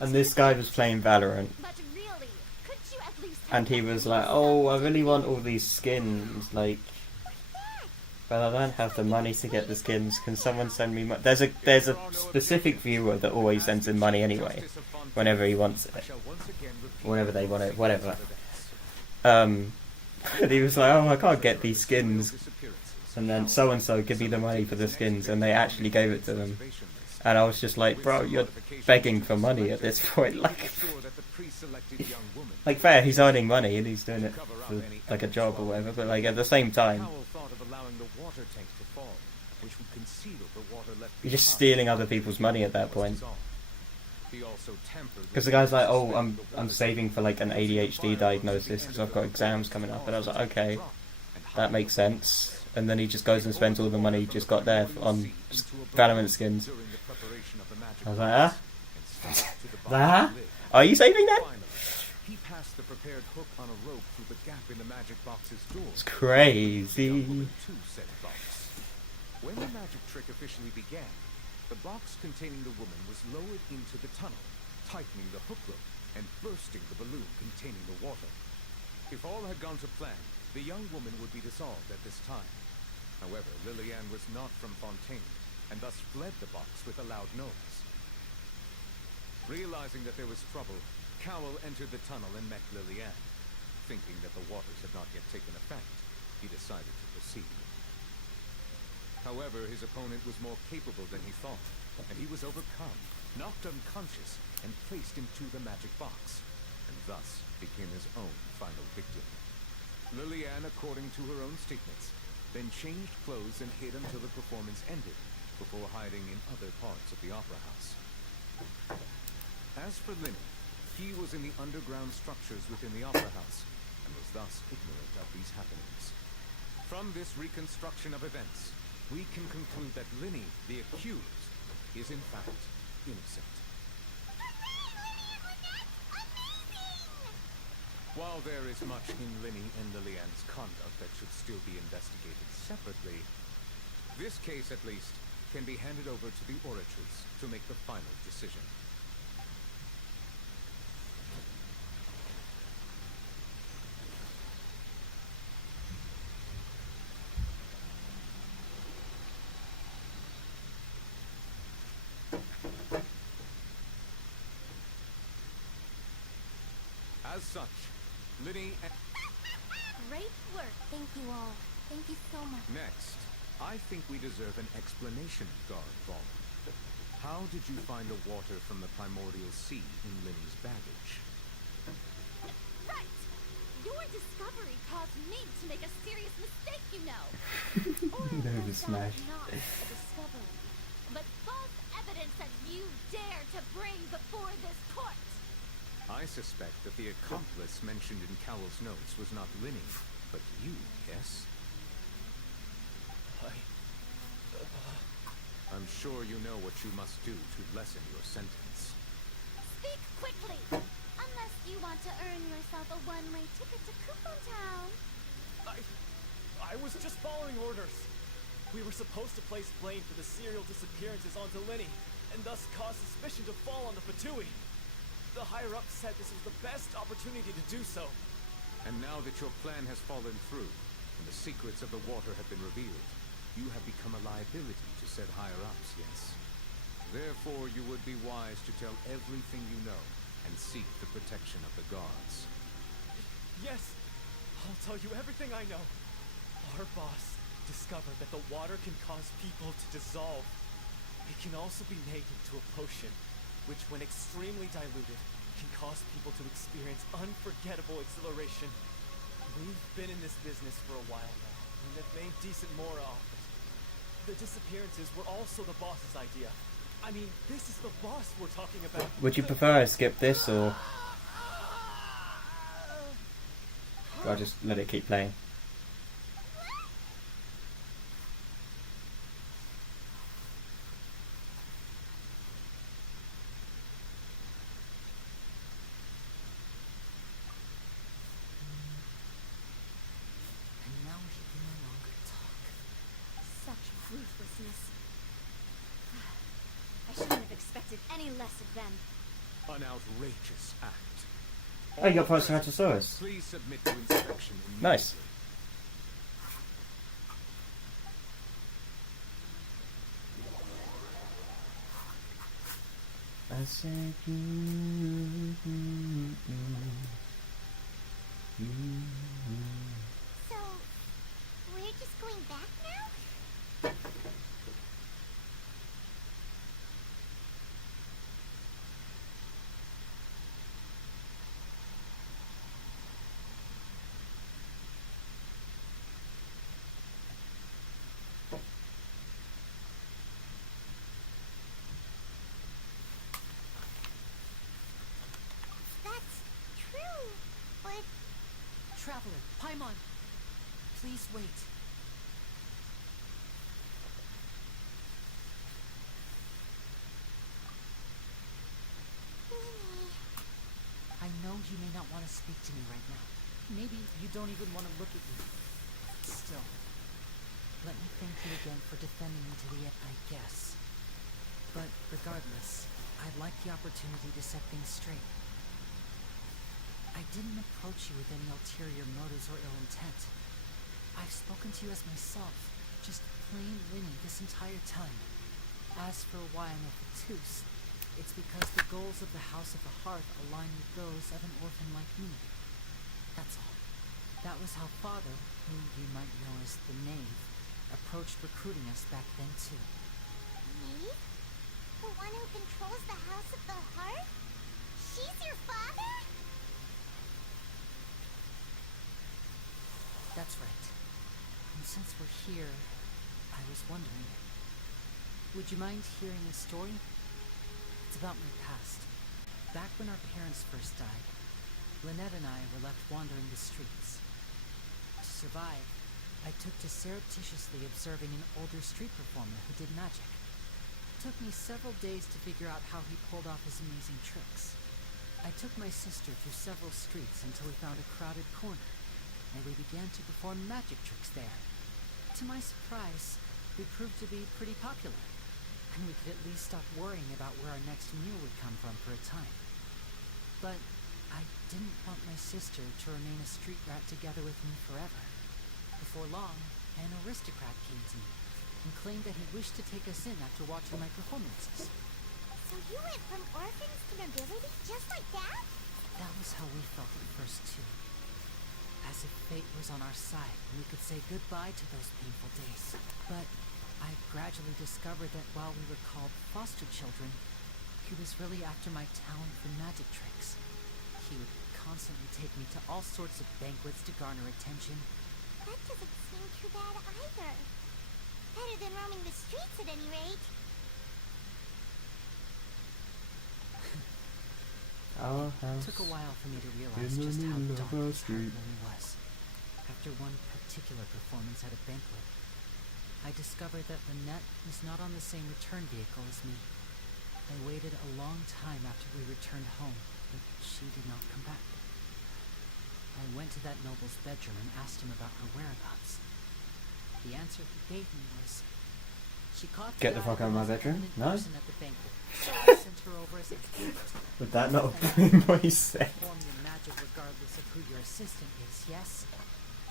this guy was playing Valorant, But really, could you at least and he was like, "Oh, I really want all these skins, like, but I don't have the money to get the skins. Can someone send me money?" There's a specific viewer that always sends him money anyway, whenever he wants it, whenever they want it, whatever. And he was like, "Oh, I can't get these skins," and then so and so give me the money for the skins, and they actually gave it to them. And I was just like, "Bro, you're begging for money at this point, like fair, he's earning money and he's doing it for like a job or whatever, but like at the same time, you're just stealing other people's money at that point." Because the guy's like, "Oh, I'm saving for like an ADHD diagnosis because I've got exams coming up," and I was like, "Okay, that makes sense." And then he just goes and spends all the money he just got there on Valorant skins. I was like, huh? Are you saving then? He passed the prepared hook on a rope through the gap in the magic box's door. It's crazy. When the magic trick officially began, the box containing the woman was lowered into the tunnel, tightening the hook rope and bursting the balloon containing the water. If all had gone to plan, the young woman would be dissolved at this time. However, Lillian was not from Fontaine, and thus fled the box with a loud noise. Realizing that there was trouble, Cowell entered the tunnel and met Lillian. Thinking that the waters had not yet taken effect, he decided to proceed. However, his opponent was more capable than he thought, and he was overcome, knocked unconscious, and placed into the magic box, and thus became his own final victim. Lillian, according to her own statements, then changed clothes and hid until the performance ended, before hiding in other parts of the opera house. As for Linny, he was in the underground structures within the opera house, and was thus ignorant of these happenings. From this reconstruction of events, we can conclude that Linny, the accused, is in fact innocent. While there is much in Linny and Lillian's conduct that should still be investigated separately, this case, at least, can be handed over to the Oratrice to make the final decision. As such, Linny and... Great work. Thank you all. Thank you so much. Next, I think we deserve an explanation, Guard Vaughn. How did you find the water from the primordial sea in Linny's baggage? Right! Your discovery caused me to make a serious mistake, you know. No, the smash. Not a discovery, but false evidence that you dare to bring before this court. I suspect that the accomplice mentioned in Cowell's notes was not Linny, but you, yes? I'm sure you know what you must do to lessen your sentence. Speak quickly, unless you want to earn yourself a one-way ticket to Coupon Town. I was just following orders. We were supposed to place blame for the serial disappearances onto Linny, and thus cause suspicion to fall on the Fatui. The higher-ups said this was the best opportunity to do so. And now that your plan has fallen through, and the secrets of the water have been revealed, you have become a liability to said higher-ups, yes? Therefore, you would be wise to tell everything you know, and seek the protection of the guards. Yes, I'll tell you everything I know. Our boss discovered that the water can cause people to dissolve. It can also be made into a potion, which when extremely diluted, can cause people to experience unforgettable exhilaration. We've been in this business for a while now, and have made decent more off it. the disappearances were also the boss's idea. I mean, this is the boss we're talking about. Would you prefer I skip this, or do I just let it keep playing? And now he can no longer talk. Such ruthlessness. I shouldn't have expected any less of them. An outrageous act. Oh, you got All present, Proceratosaurus. Please submit to inspection immediately. Nice. I said you. So, we're just going back now? That's true, but Traveler, Paimon, please wait. Minnie, I know you may not want to speak to me right now. Maybe you don't even want to look at me. Still, let me thank you again for defending me to the end, I guess. But regardless, I'd like the opportunity to set things straight. I didn't approach you with any ulterior motives or ill intent. I've spoken to you as myself, just plain Winnie this entire time. As for why I'm a Fatus, it's because the goals of the House of the Hearth align with those of an orphan like me. That's all. That was how Father, who you might know as the Knave, approached recruiting us back then too. Knave? The one who controls the House of the Hearth? She's your father? That's right. And since we're here, I was wondering, would you mind hearing a story? It's about my past. Back when our parents first died, Lynette and I were left wandering the streets. To survive, I took to surreptitiously observing an older street performer who did magic. It took me several days to figure out how he pulled off his amazing tricks. I took my sister through several streets until we found a crowded corner, and we began to perform magic tricks there. To my surprise, we proved to be pretty popular, and we could at least stop worrying about where our next meal would come from for a time. But I didn't want my sister to remain a street rat together with me forever. Before long, an aristocrat came to me and claimed that he wished to take us in after watching my performances. So you went from orphans to nobility just like that? That was how we felt at first too. As if fate was on our side and we could say goodbye to those painful days. But I gradually discovered that while we were called foster children, he was really after my talent for magic tricks. He would constantly take me to all sorts of banquets to garner attention. That doesn't seem too bad either. Better than roaming the streets at any rate. Our house. It took a while for me to realize in the just how middle of dark our his heart street. really was. After one particular performance at a banquet, I discovered that Lynette was not on the same return vehicle as me. I waited a long time after we returned home, but she did not come back. I went to that noble's bedroom and asked him about her whereabouts. The answer he gave me was, she caught Get the eye fuck out of my most bedroom? eminent No? person at the banquet, so I sent her over as a gift. Would that not have been what he said? Perform your magic regardless of who your assistant is, yes?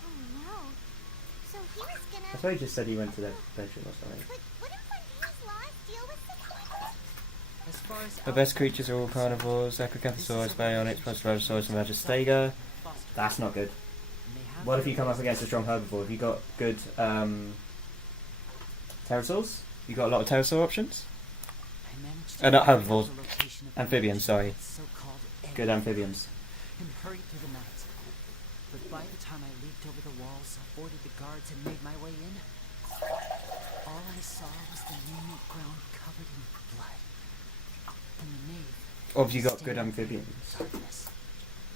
Oh no. So he was I gonna... thought he just said he went to their bedroom or something. But wouldn't Fontaine's laws deal with such things? As far as The best creatures are all carnivores: Acrocanthosaurus, Baryonyx, Proceratosaurus, and Magistega. That's not good. What if you come up against a strong herbivore? Have you got good pterosaurs? You got a lot of pterosaur options? Not herbivores. Amphibians, sorry. Good amphibians. And hurried through the night. But by the time I leaped over the walls, avoided the guards, and made my way in, all I saw Or have you got good amphibians? Darkness.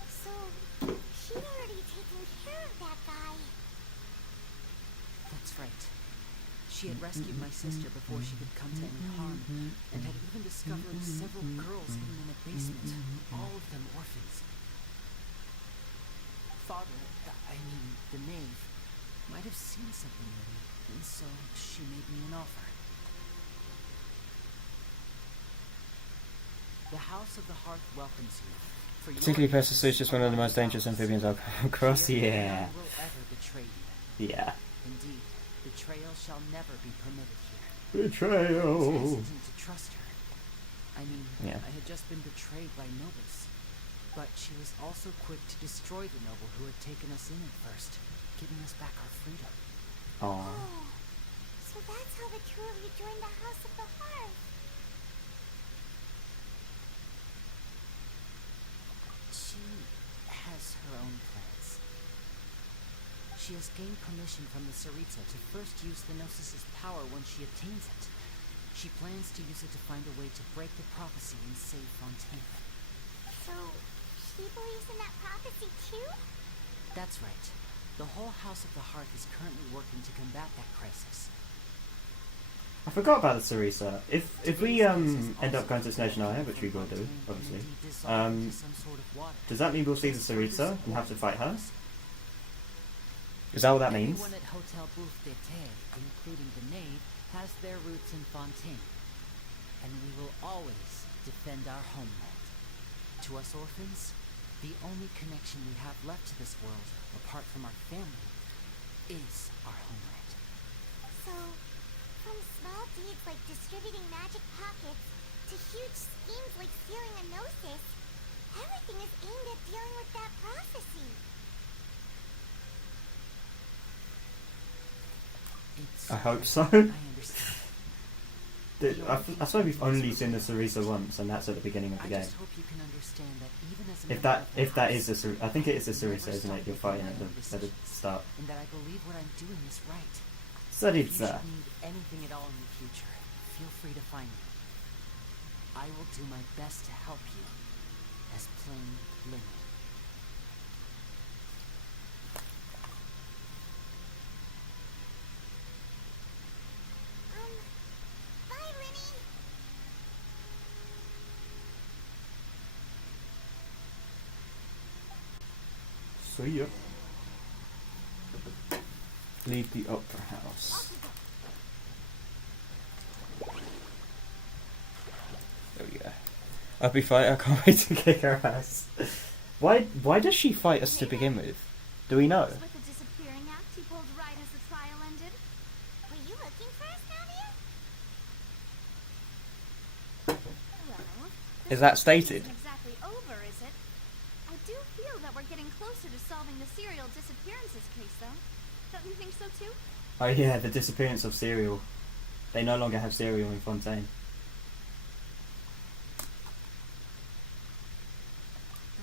So, she'd already taken care of that guy. That's right. She had rescued my sister before she could come to any harm, and had even discovered several girls hidden in a basement, all of them orphans. Father, I mean, the knave, might have seen something in me, and so she made me an offer. The House of the Hearth welcomes you. For your Particularly Persis is just one of the most dangerous amphibians I've come across. Yeah. will ever betray you. Yeah. Indeed, betrayal shall never be permitted here. I was Betrayal. hesitant to trust her. I mean, Yeah. I had just been betrayed by Novus. But she was also quick to destroy the noble who had taken us in at first, giving us back our freedom. Aww. Oh, so that's how the two of you joined the House of the Hearth. She has her own plans. She has gained permission from the Sarita to first use the Gnosis' power when she obtains it. She plans to use it to find a way to break the prophecy and save Fontaine. So, she believes in that prophecy too? That's right. The whole House of the Hearth is currently working to combat that crisis. I forgot about the Sarisa. If we end up going to Snowshin Island, which we will do, obviously, does that mean we'll see the Sarisa and have to fight her? Is that what that means? Everyone at Hotel Bouffe d'été, including the knave, has their roots in Fontaine. And we will always defend our homeland. To us orphans, the only connection we have left to this world, apart from our family, is our homeland. So, from small deeds like distributing magic pockets to huge schemes like stealing a Gnosis, everything is aimed at dealing with that prophecy. I hope so. I understand. I swear we've only seen the Sarisa once, and that's at the beginning of the I game. just hope you can understand that even as a If member that of the is House, the I think it is the I never Sarisa, isn't stop it? You're making fighting my at own the decisions, start. and that I believe what I'm doing is right. If you Sarisa. should need anything at all in the future, feel free to find me. I will do my best to help you, as plain Lily. Bye, Linny. See ya. Leave the opera house. There we go. I'll be fight. I can't wait to kick her ass. Why does she fight us to begin with? Do we know? With the disappearing act he pulled right as the trial ended. Were you looking for us, Navia? Well, Is that this stated? isn't exactly over, is it? I do feel that we're getting closer to solving the serial disappearances case, though. Don't you think so too? Oh yeah, the disappearance of Serial. They no longer have Serial in Fontaine.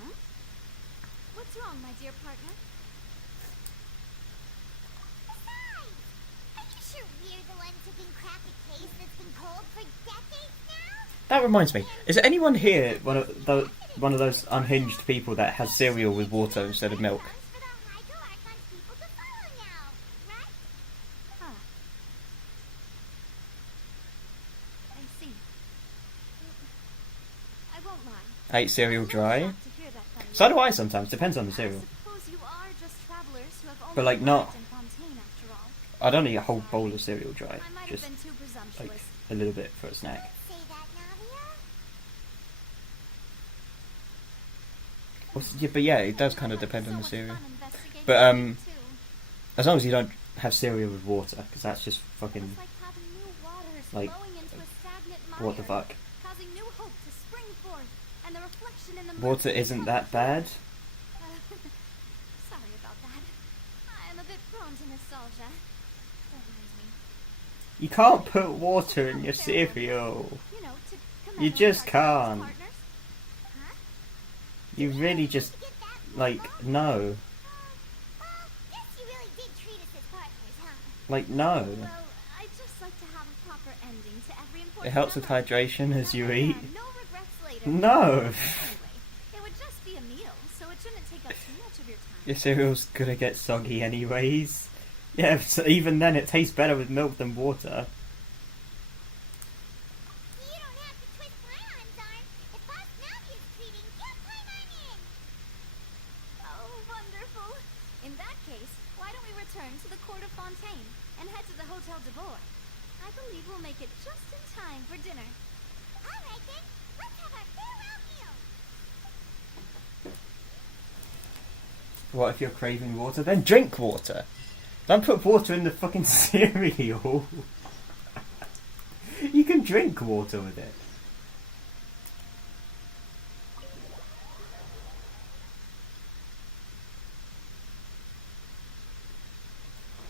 Huh? What's wrong, my dear partner? Besides, are you sure we're the ones who can crack a case that's been cold for decades now? That reminds me. Is there anyone here one of those unhinged people that has cereal with water instead of milk? For the Hydro Archon's people to follow now, right? Huh. I see. I won't lie. I ate cereal dry. Shocked to hear that from you. So do I sometimes. Depends on the cereal. I suppose you are just travelers who have only But, like, not- arrived in Fontaine after all. I don't eat a whole bowl of cereal dry. I might Just have been too presumptuous. like a little bit for a snack. Say that, Navia? Yeah, but yeah, it does kind of depend on the So much cereal. fun investigating But you, too. as long as you don't have cereal with water, because that's just fucking It's like having new waters like, flowing into a stagnant mire, what the fuck. causing new hope to spring forth, and the reflection in the Water murky isn't color that bad. Sorry about that. I'm a bit prone to nostalgia. Don't mind me. You can't put water in your cereal. You know, to You commemorate just our can't. partners. Huh? You really just Get that like no, well, guess you really did treat us as partners, huh? like no. Well, I just like to have a proper ending to every It important helps with moment. hydration as you eat. No regrets later. No! Anyway, it would just be a meal, so it shouldn't take up too much of your time. Your cereal's gonna get soggy anyways. Yeah, so even then it tastes better with milk than water. You don't have to twist Paimon's arm. If Boss Navi is treating, get Paimon in! Oh, wonderful. In that case, why don't we return to the court of Fontaine and head to the Hotel de Boer? I believe we'll make it just in time for dinner. Alright then, let's have our farewell meal! What if you're craving water? Then drink water! Don't put water in the fucking cereal! You can drink water with it.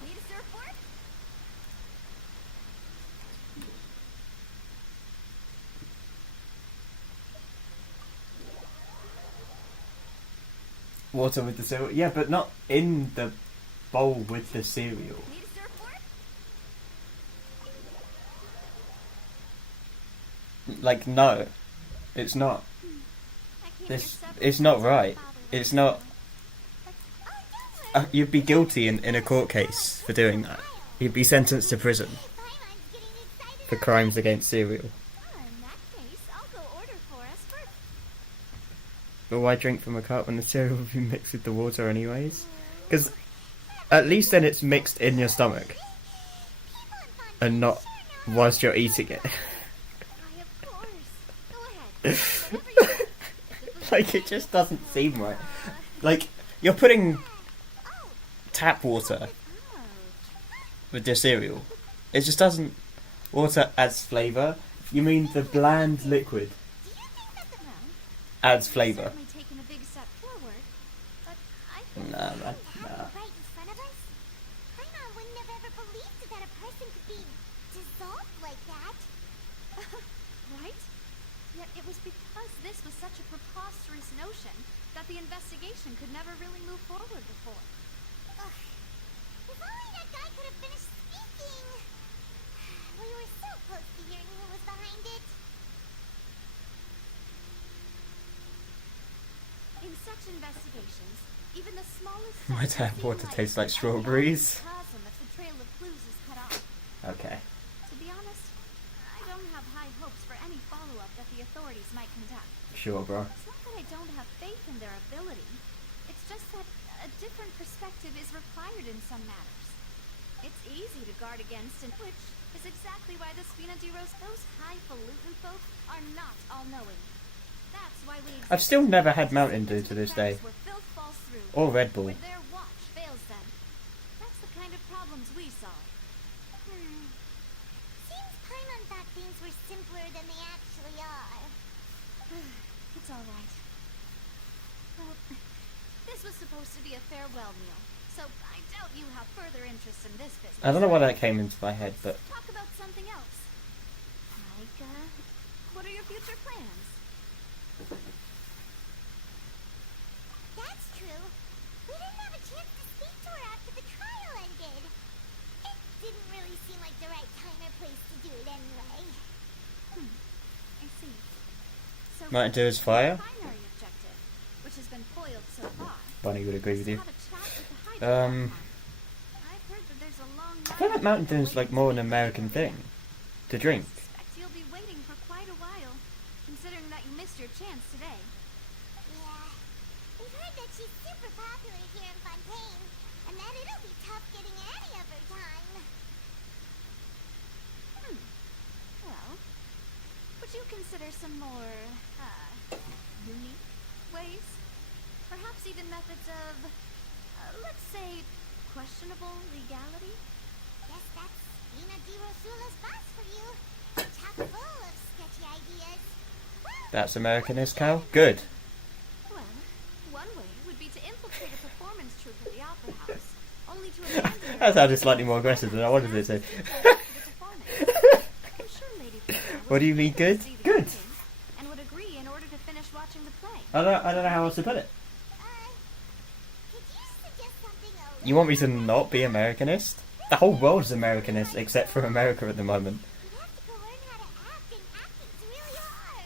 Need a surfboard? Water with the cereal? Yeah, but not in the bowl with the cereal. Need a surfboard? Like, no. It's not. I came This, here it's several not times right. with my father It's when not. I was young. You'd be guilty in a court case for doing that. You'd be sentenced to prison Paimon's getting excited for crimes against cereal. Oh, in that case, I'll go order for us first. But why drink from a cup when the cereal will be mixed with the water anyways? Because at least then it's mixed in your stomach and not whilst you're eating it. Why, of course. Go ahead. Whatever you want. Like, it just doesn't seem right. Like, you're putting tap water with your cereal. It just doesn't. Water adds flavour. You mean the bland liquid adds flavour? Certainly taken a big step forward, but I think Nah, man. right in front of us? Paimon wouldn't have ever believed that a person could be dissolved like that. right? Yet it was because this was such a preposterous notion that the investigation could never really move forward before. Ugh. If only that guy could have finished speaking. We were so close to hearing who was behind it. In such investigations, even the smallest My steps tap seem water like tastes like an strawberries. chasm if the trail of clues is cut off. Okay. To be honest, I don't have high hopes for any follow-up that the authorities might conduct. Sure, bro. It's not that I don't have faith in their ability. It's just that a different perspective is required in some matters. It's easy to guard against, and which is exactly why the Spina di Rose, those highfalutin folk, are not all-knowing. That's why we I've still never had Mountain Dew to this day. where filth falls through, Or Red Bull. where their watch fails them. That's the kind of problems we solve. Seems Paimon thought things were simpler than they actually are. It's all right. Well, this was supposed to be a farewell meal, so I doubt you have further interest in this business. I don't know why that came into my head, but Let's talk about something else. Like, what are your future plans? That's true. We didn't have a chance to speak to her after the trial ended. It didn't really seem like the right time or place to do it anyway. I see. So Mountain Dew is fire. primary objective, which has been foiled so far. Bonnie would agree with you. Have a chat with the Hydra Um, I've heard that there's a long I feel like Mountain Dew is like more an American thing to drink. I suspect you'll be waiting for quite a while, considering that you missed your chance today. Yeah. We've heard that she's super popular here in Fontaine, and that it'll be tough getting any of her time. Well, would you consider some more, unique ways? Perhaps even methods of, let's say, questionable legality? Guess that's Spina di Rosula's boss for you. Chock full of sketchy ideas. Well, That's Americanist, Cal? Good. Well, one way would be to infiltrate a performance troupe at the Opera House, only to abandon That sounded slightly more aggressive than I wanted it to. I'm sure Lady Priscilla What do you would mean, be able to good? see the Good. acting and would agree in order to finish watching the play. I don't know how else to put it. could you suggest something a You want me to not be Americanist? The whole world's Americanist except for America at the moment. You have to go learn how to act, and acting's really hard.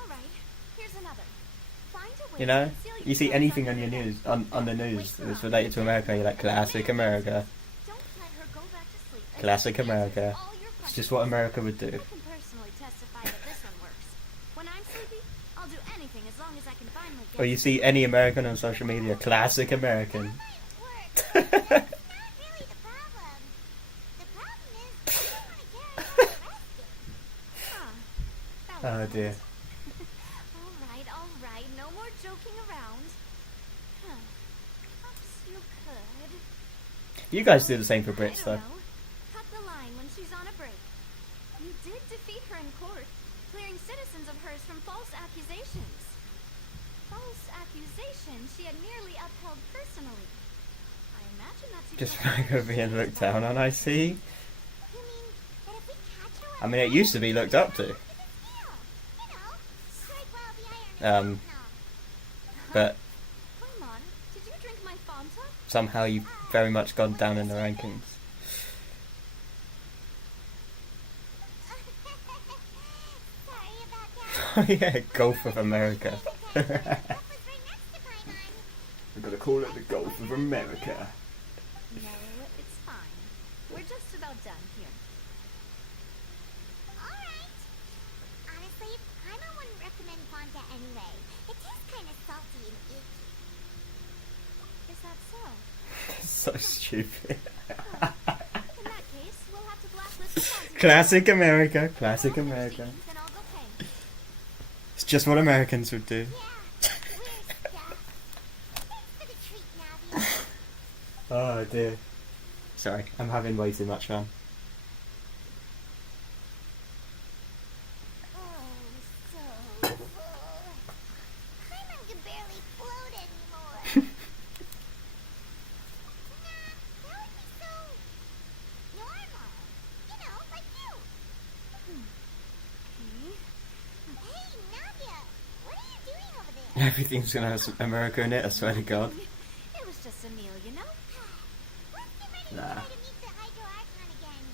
Alright, here's another. Find a way You know, to conceal you see yourself anything under on your your news, bed. on the news Wait for that's us. related to America, you're like, classic America. Don't let her go back to sleep. until Classic she answers America. all your It's just what America would do. I can personally testify that this one works. When I'm sleepy, I'll do anything as long as I can finally get Or you see any American on social media, classic American. Work. That's not really the problem. The problem is, I don't want to get anyone arrested. Huh. Oh dear. Alright, no more joking around. Huh. Perhaps you could. You guys do the same for I Brits, don't though. know. Cut the line when she's on a break. You did defeat her in court, clearing citizens of hers from false accusations. False accusations she had nearly upheld personally. I imagine that's even Just a higher America being shame looked than down on, I see. You mean that if we catch her I mean, it used to be looked up to, you know, strike while the iron is hot. but Come on, did you drink my Fanta? somehow you've very much gone down in the rankings. Sorry about that. Oh yeah, Gulf of America. That was right next to Paimon. We're gonna call it the Gulf of America. No, it's fine. We're just about done here. Alright. Honestly, Paimon wouldn't recommend Fonta anyway. It tastes kind of salty and icky. Is that so? So stupid. In that case, we'll have to blacklist the Fontaine. Classic America, classic Well, America. then I'll go pay. It's just what Americans would do. Yeah, we're stuck. Thanks for the treat, Navi. Oh dear. Sorry, I'm having way too much fun. Oh, so full. Paimon can barely float anymore. Nah, that would be so normal. You know, like you. Hey, Nadia, what are you doing over there? Everything's gonna have some America in it, I swear to God. It was just a meal, you know? Let's get ready to Nah. try to meet the Hydro Archon again.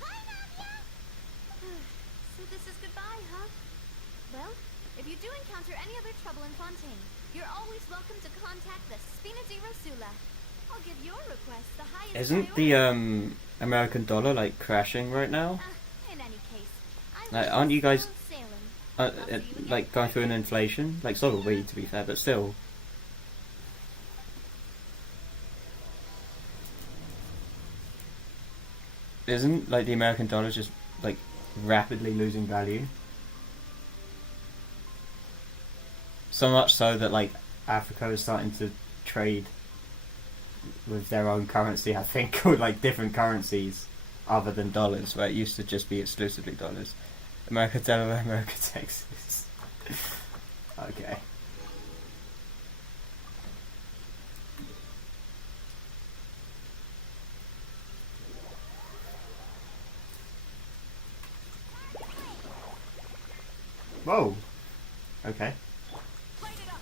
Bye, Nadia. So this is goodbye, huh? Well, if you do encounter any other trouble in Fontaine, you're always welcome to contact the Spina di Rosula. I'll give your request the highest Isn't priority. the American dollar like crashing right now? In any case, I Like, wish aren't you guys smooth sailing. I'll see you again like going through an very inflation? Like so are we, to be fair, but still. Isn't like the American dollar just like rapidly losing value? So much so that like Africa is starting to trade with their own currency, I think, or like different currencies other than dollars, where it used to just be exclusively dollars. America, Delaware, America, Texas. Okay. Whoa. Okay. Light it up.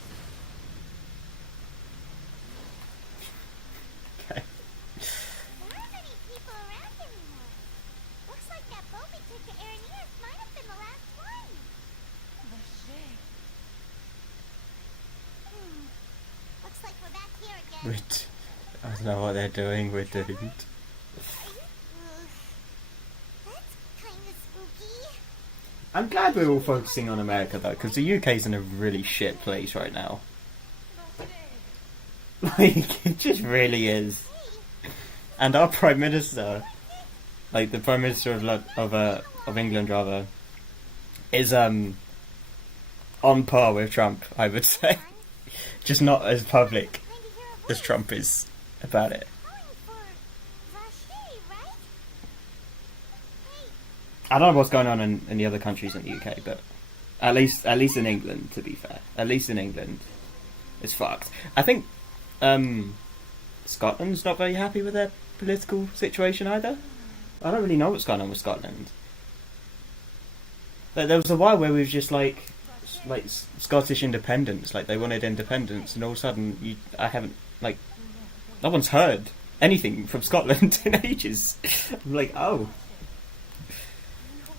Okay. There aren't any people around anymore. Looks like that boat we took to Araneas might have been the last one. Looks like we're back here again. I don't know what they're doing. We're doomed. That's kind of spooky. I'm glad we're all focusing on America though, because the UK's in a really shit place right now. Like, it just really is. And our Prime Minister, like the Prime Minister of England rather, is on par with Trump, I would say. Just not as public Kind of hear a voice as Trump is about it. calling for Vache, right? Hey, I don't know what's going on in the other countries in the UK, but at least in England, to be fair, at least in England, it's fucked. I think Scotland's not very happy with their political situation either. I don't really know what's going on with Scotland. There was a while where we were just like Scottish independence, like they wanted independence, and all of a sudden I haven't, like, no one's heard anything from Scotland in ages. I'm like, oh,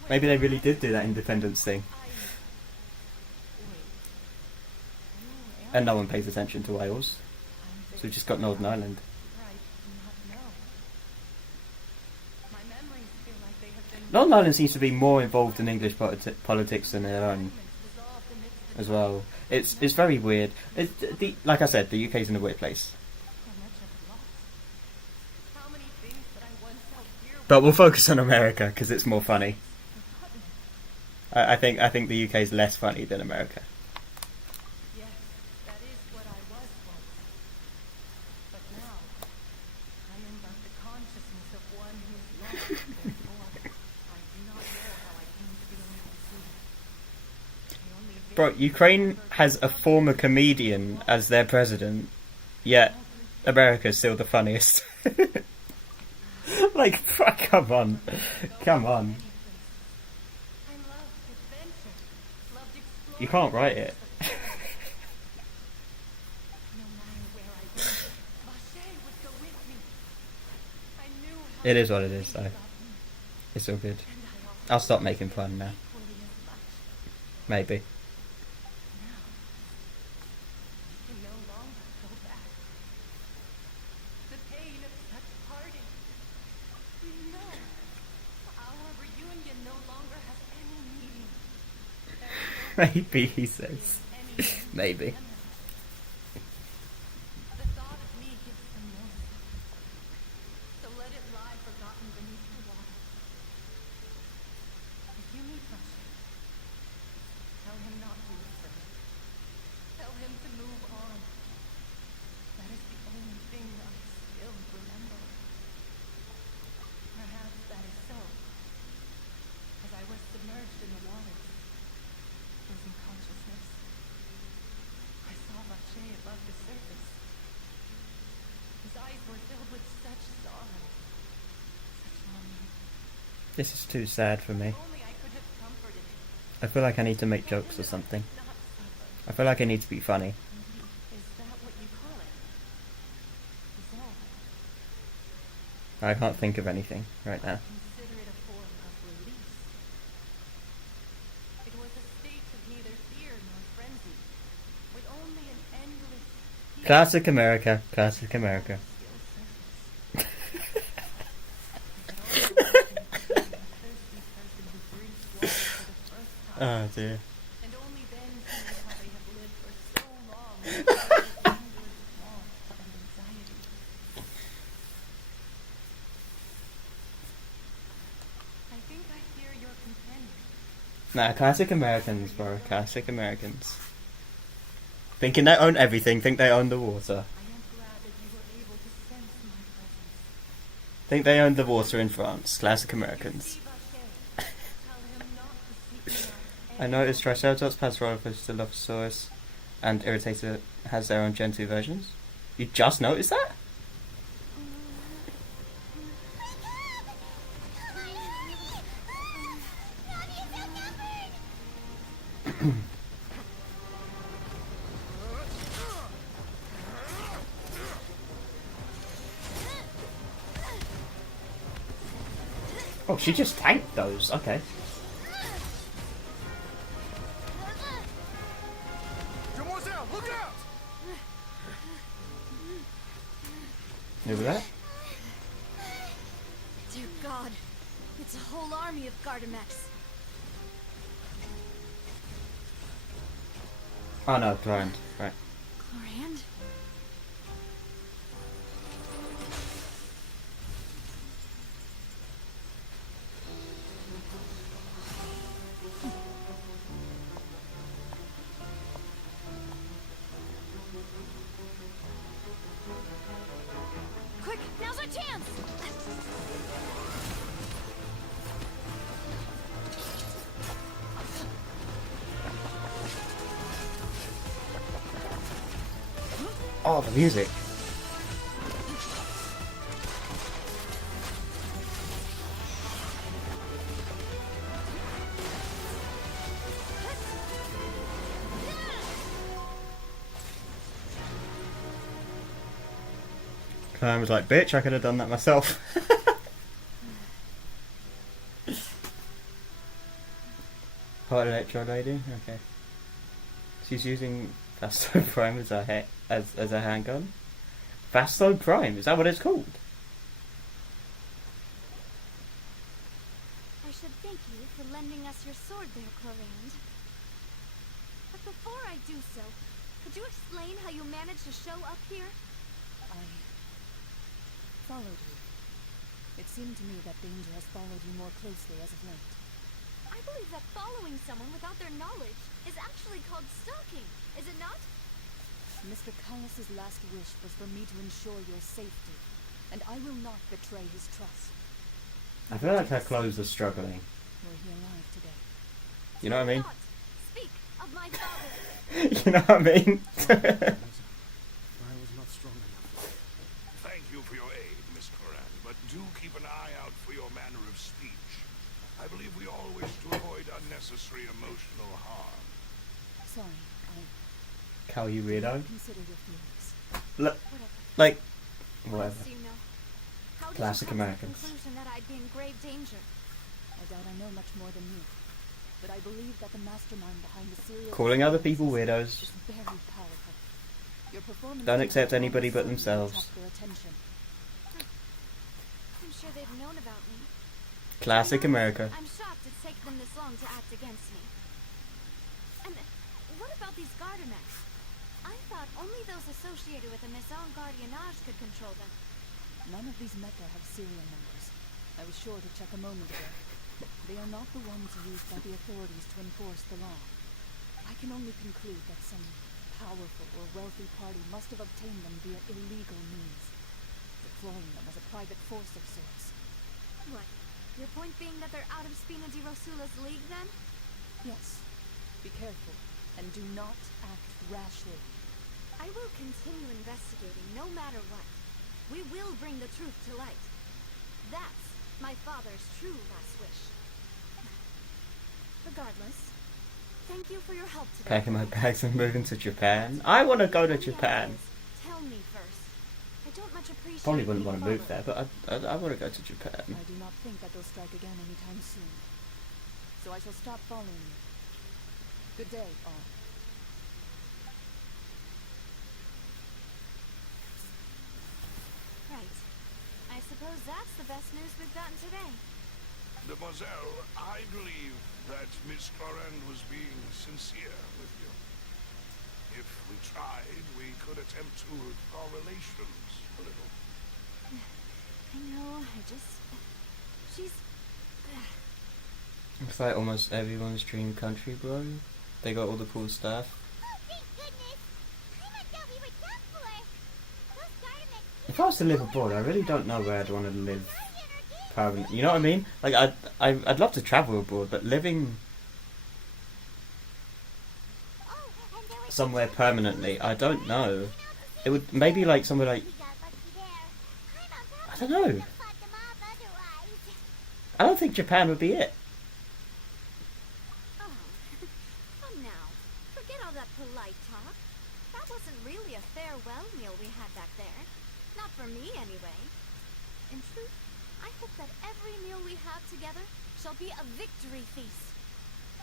maybe they really did do that independence thing. And no one pays attention to Wales, so we've just got Northern Ireland. Northern Ireland seems to be more involved in English politics than their own, as well. It's very weird. Like I said, the UK's in a weird place. But we'll focus on America because it's more funny. I think the UK is less funny than America. Bro, Ukraine has a former comedian as their president, yet America's still the funniest. Like, come on. Come on. You can't write it. It is what it is, though. It's all good. I'll stop making fun now. Maybe. Maybe, he says. Maybe. This is too sad for me. I feel like I need to make jokes or something. I feel like I need to be funny. I can't think of anything right now. Classic America. Classic America. Oh dear. Nah, classic Americans, bro. Classic Americans. Thinking they own everything, think they own the water. Think they own the water in France. Classic Americans. I noticed Triceratops has roller coaster Dilophosaurus and Irritator has their own Gen 2 versions. You just noticed that? Oh, she just tanked those. Okay. Over there? Dear God, it's a whole army of Gardamex. Oh no, Chlorand. Right. Chlorand? Quick, now's our chance! Oh, the music. And I was like, bitch, I could have done that myself. Hot electro lady? Okay. She's using Fasto Prime as a handgun? Fasto Prime? Is that what it's called? I should thank you for lending us your sword there, Clorinde. But before I do so, could you explain how you managed to show up here? I followed you. It seemed to me that danger has followed you more closely as of late. I believe that following someone without their knowledge is actually called stalking, is it not? Mr. Callus's last wish was for me to ensure your safety, and I will not betray his trust. I feel like her clothes are struggling. Were he alive today? You know what I mean? Speak of my father. You know what I mean? I was not strong enough. Thank you for your aid, Miss Coran, but do keep an eye out for your manner of speech. I believe we all wish to avoid unnecessary emotional harm. Sorry, I Cal, you did weirdo. not consider your feelings. Look, Whatever. like, What else whatever. do you know? How did Classic you come to the Americans. conclusion that I'd be in grave danger? I doubt I know much more than you, but I believe that the mastermind behind the serial Calling other people weirdos. is very powerful. Your performance Don't accept tonight anybody but certainly themselves. attract their attention. I'm sure they've known about me. Classic America. I'm shocked it's taken them this long to act against me. And what about these Gardamex? I thought only those associated with the Maison Gardiennage could control them. None of these mecha have serial numbers. I was sure to check a moment ago. They are not the ones used by the authorities to enforce the law. I can only conclude that some powerful or wealthy party must have obtained them via illegal means, deploying them as a private force of sorts. What? Your point being that they're out of Spina di Rosula's league, then? Yes. Be careful, and do not act rashly. I will continue investigating, no matter what. We will bring the truth to light. That's my father's true last wish. Regardless, thank you for your help today. Packing my bags and moving to Japan. I want to go to Any Japan. ideas? Tell me first. I don't much appreciate Probably wouldn't being want to move followed. there, but I want to go to Japan. I do not think that they'll strike again anytime soon. So I shall stop following you. Good day, all. Right. I suppose that's the best news we've gotten today. Mademoiselle, I believe that Miss Coran was being sincere with you. If we tried, we could attempt to our relations a little. I know, she's... It's like almost everyone's dream country, bro. They got all the cool stuff. Oh, thank goodness! I thought we were done for. Those Gardamex If I was to live abroad, I really don't know where I'd want to live permanently. You know what I mean? Like, I'd love to travel abroad, but living somewhere permanently, I don't know. It would maybe like somewhere like, I don't know. I don't think Japan would be it. Oh, come now. Forget all that polite talk. That wasn't really a farewell meal we had back there. Not for me, anyway. In truth, I hope that every meal we have together shall be a victory feast.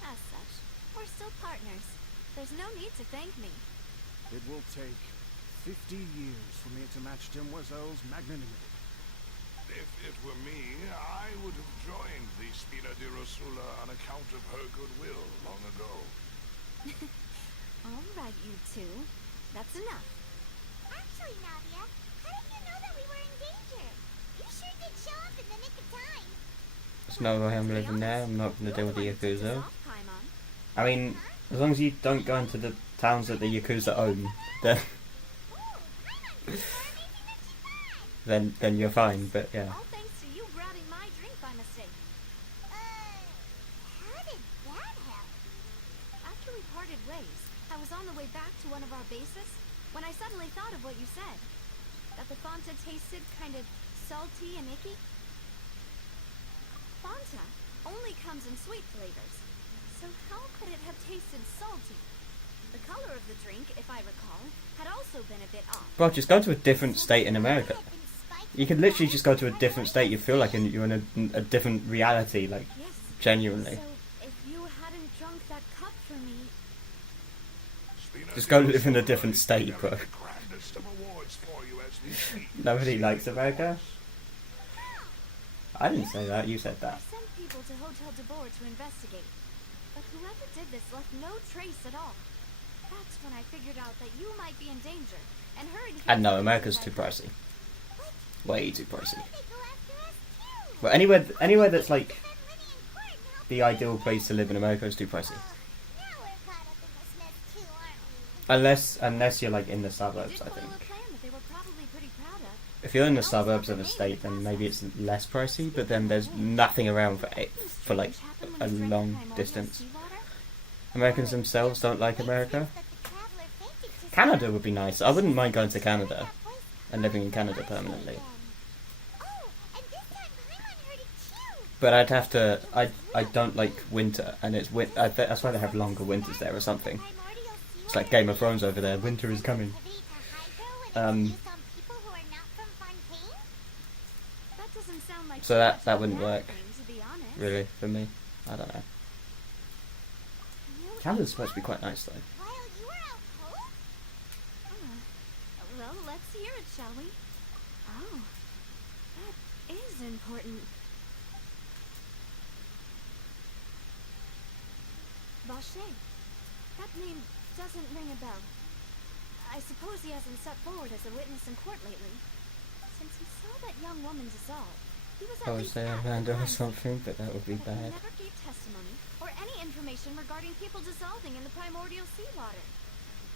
As such, we're still partners. There's no need to thank me. It will take 50 years for me to match Demoiselle's magnanimity. If it were me, I would have joined the Spina di Rosula on account of her goodwill long ago. All right, you two. That's enough. Actually, Nadia, how did you know that we were in danger? You sure did show up in the nick of time. There's no way I'm living there. I'm not going to deal with the You're the one who took us Yakuza. off, Paimon. I mean, as long as you don't go into the towns that the Yakuza own, then then you're fine. But yeah. All thanks to you grabbing my drink by mistake. How did that help? After we parted ways, I was on the way back to one of our bases when I suddenly thought of what you said. That the Fanta tasted kind of salty and icky. Fanta only comes in sweet flavors. So how could it have tasted salty? The color of the drink, if I recall, had also been a bit off. Bro, just go to a different state in America. It had been You could literally just go to a different state. You feel like you're in a different reality, like, Yes. genuinely. So, if you hadn't drunk that cup for me, Just go live in a different state, bro. The grandest of awards for you as we speak. Nobody likes America? I didn't say that, you said I that. sent people to Hotel Devore to investigate. But whoever did this left no trace at all. That's when I figured out that you might be in danger, and hurried here. And no, to America's too prevent that. pricey. Way too pricey. They go after us too. But anywhere that's like Defend Winnie in court and help the ideal place to live in America is too pricey. Now we're caught up in this mess too, aren't we? Unless you're like in the You suburbs, did I follow think. a plan that they were probably pretty proud of. If you're in the suburbs of a state, then maybe it's less pricey, but then there's nothing around for like a long distance. Americans themselves don't like America. That the traveler fainted just Canada would be nice. I wouldn't mind going to Canada that voice. and living in Canada permanently. Oh, and this time Paimon heard it too. But I'd have to. I don't like winter, and that's why they have longer winters there or something. Primordial It's like Game of Thrones over there. Winter is coming. activity to hydro and it's used on people who are not from Fontaine? That doesn't sound like So too that- much that of a wouldn't bad work. thing, to be honest. Really, for me, I don't know. You Canada's supposed to be quite nice though. While you were out cold? Well, let's hear it, shall we? Oh, that is important. Vacher. That name doesn't ring a bell. I suppose he hasn't stepped forward as a witness in court lately. Since he saw that young woman dissolve, he was at I would least say at the Orlando or crime something, but that would be but he bad. never gave testimony or any information regarding people dissolving in the primordial seawater.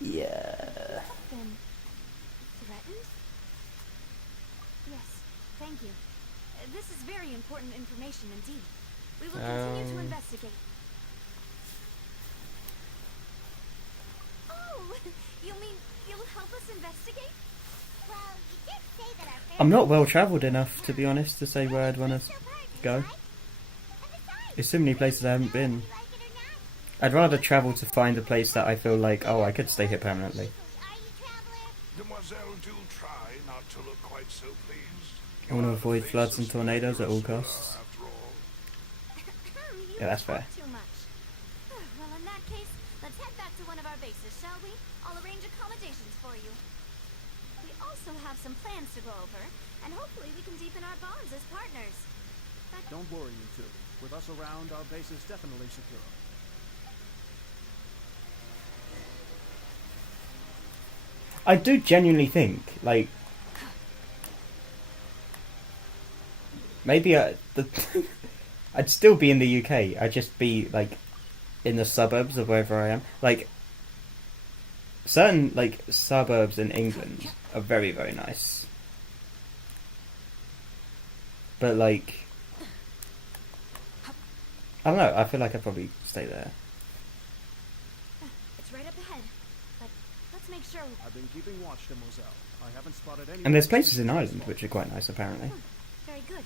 Yeah. Then, threatened? Yes, thank you. This is very important information indeed. We will continue to investigate. Oh, you mean you'll help us investigate? Well, you did say that our I'm not well travelled enough, to be honest, to say where I'd want to go. And besides, There's so many places I haven't been. you like it or not, I'd rather travel to find a place that I feel like, oh, I could stay here permanently. are you, traveler? Demoiselle, do try not to look quite so pleased. I want to You are the avoid face floods of and tornadoes at all Springfield, costs. after all. You Yeah, that's talk fair. Too much. Well, in that case, let's head back to one of our bases, shall we? I'll arrange accommodations for you. We also have some plans to go over, and hopefully we can deepen our bonds as partners. Don't worry, you two. With us around, our base is definitely secure. I do genuinely think, like, maybe I'd still be in the UK. I'd just be, like, in the suburbs of wherever I am. Like, certain, like, suburbs in England are very, very nice. But, like, I don't know, I feel like I'd probably stay there. It's right up ahead, but let's make sure. I've been keeping watch, Demoiselle. I haven't spotted any. And there's places in Ireland which are quite nice, apparently. Very good.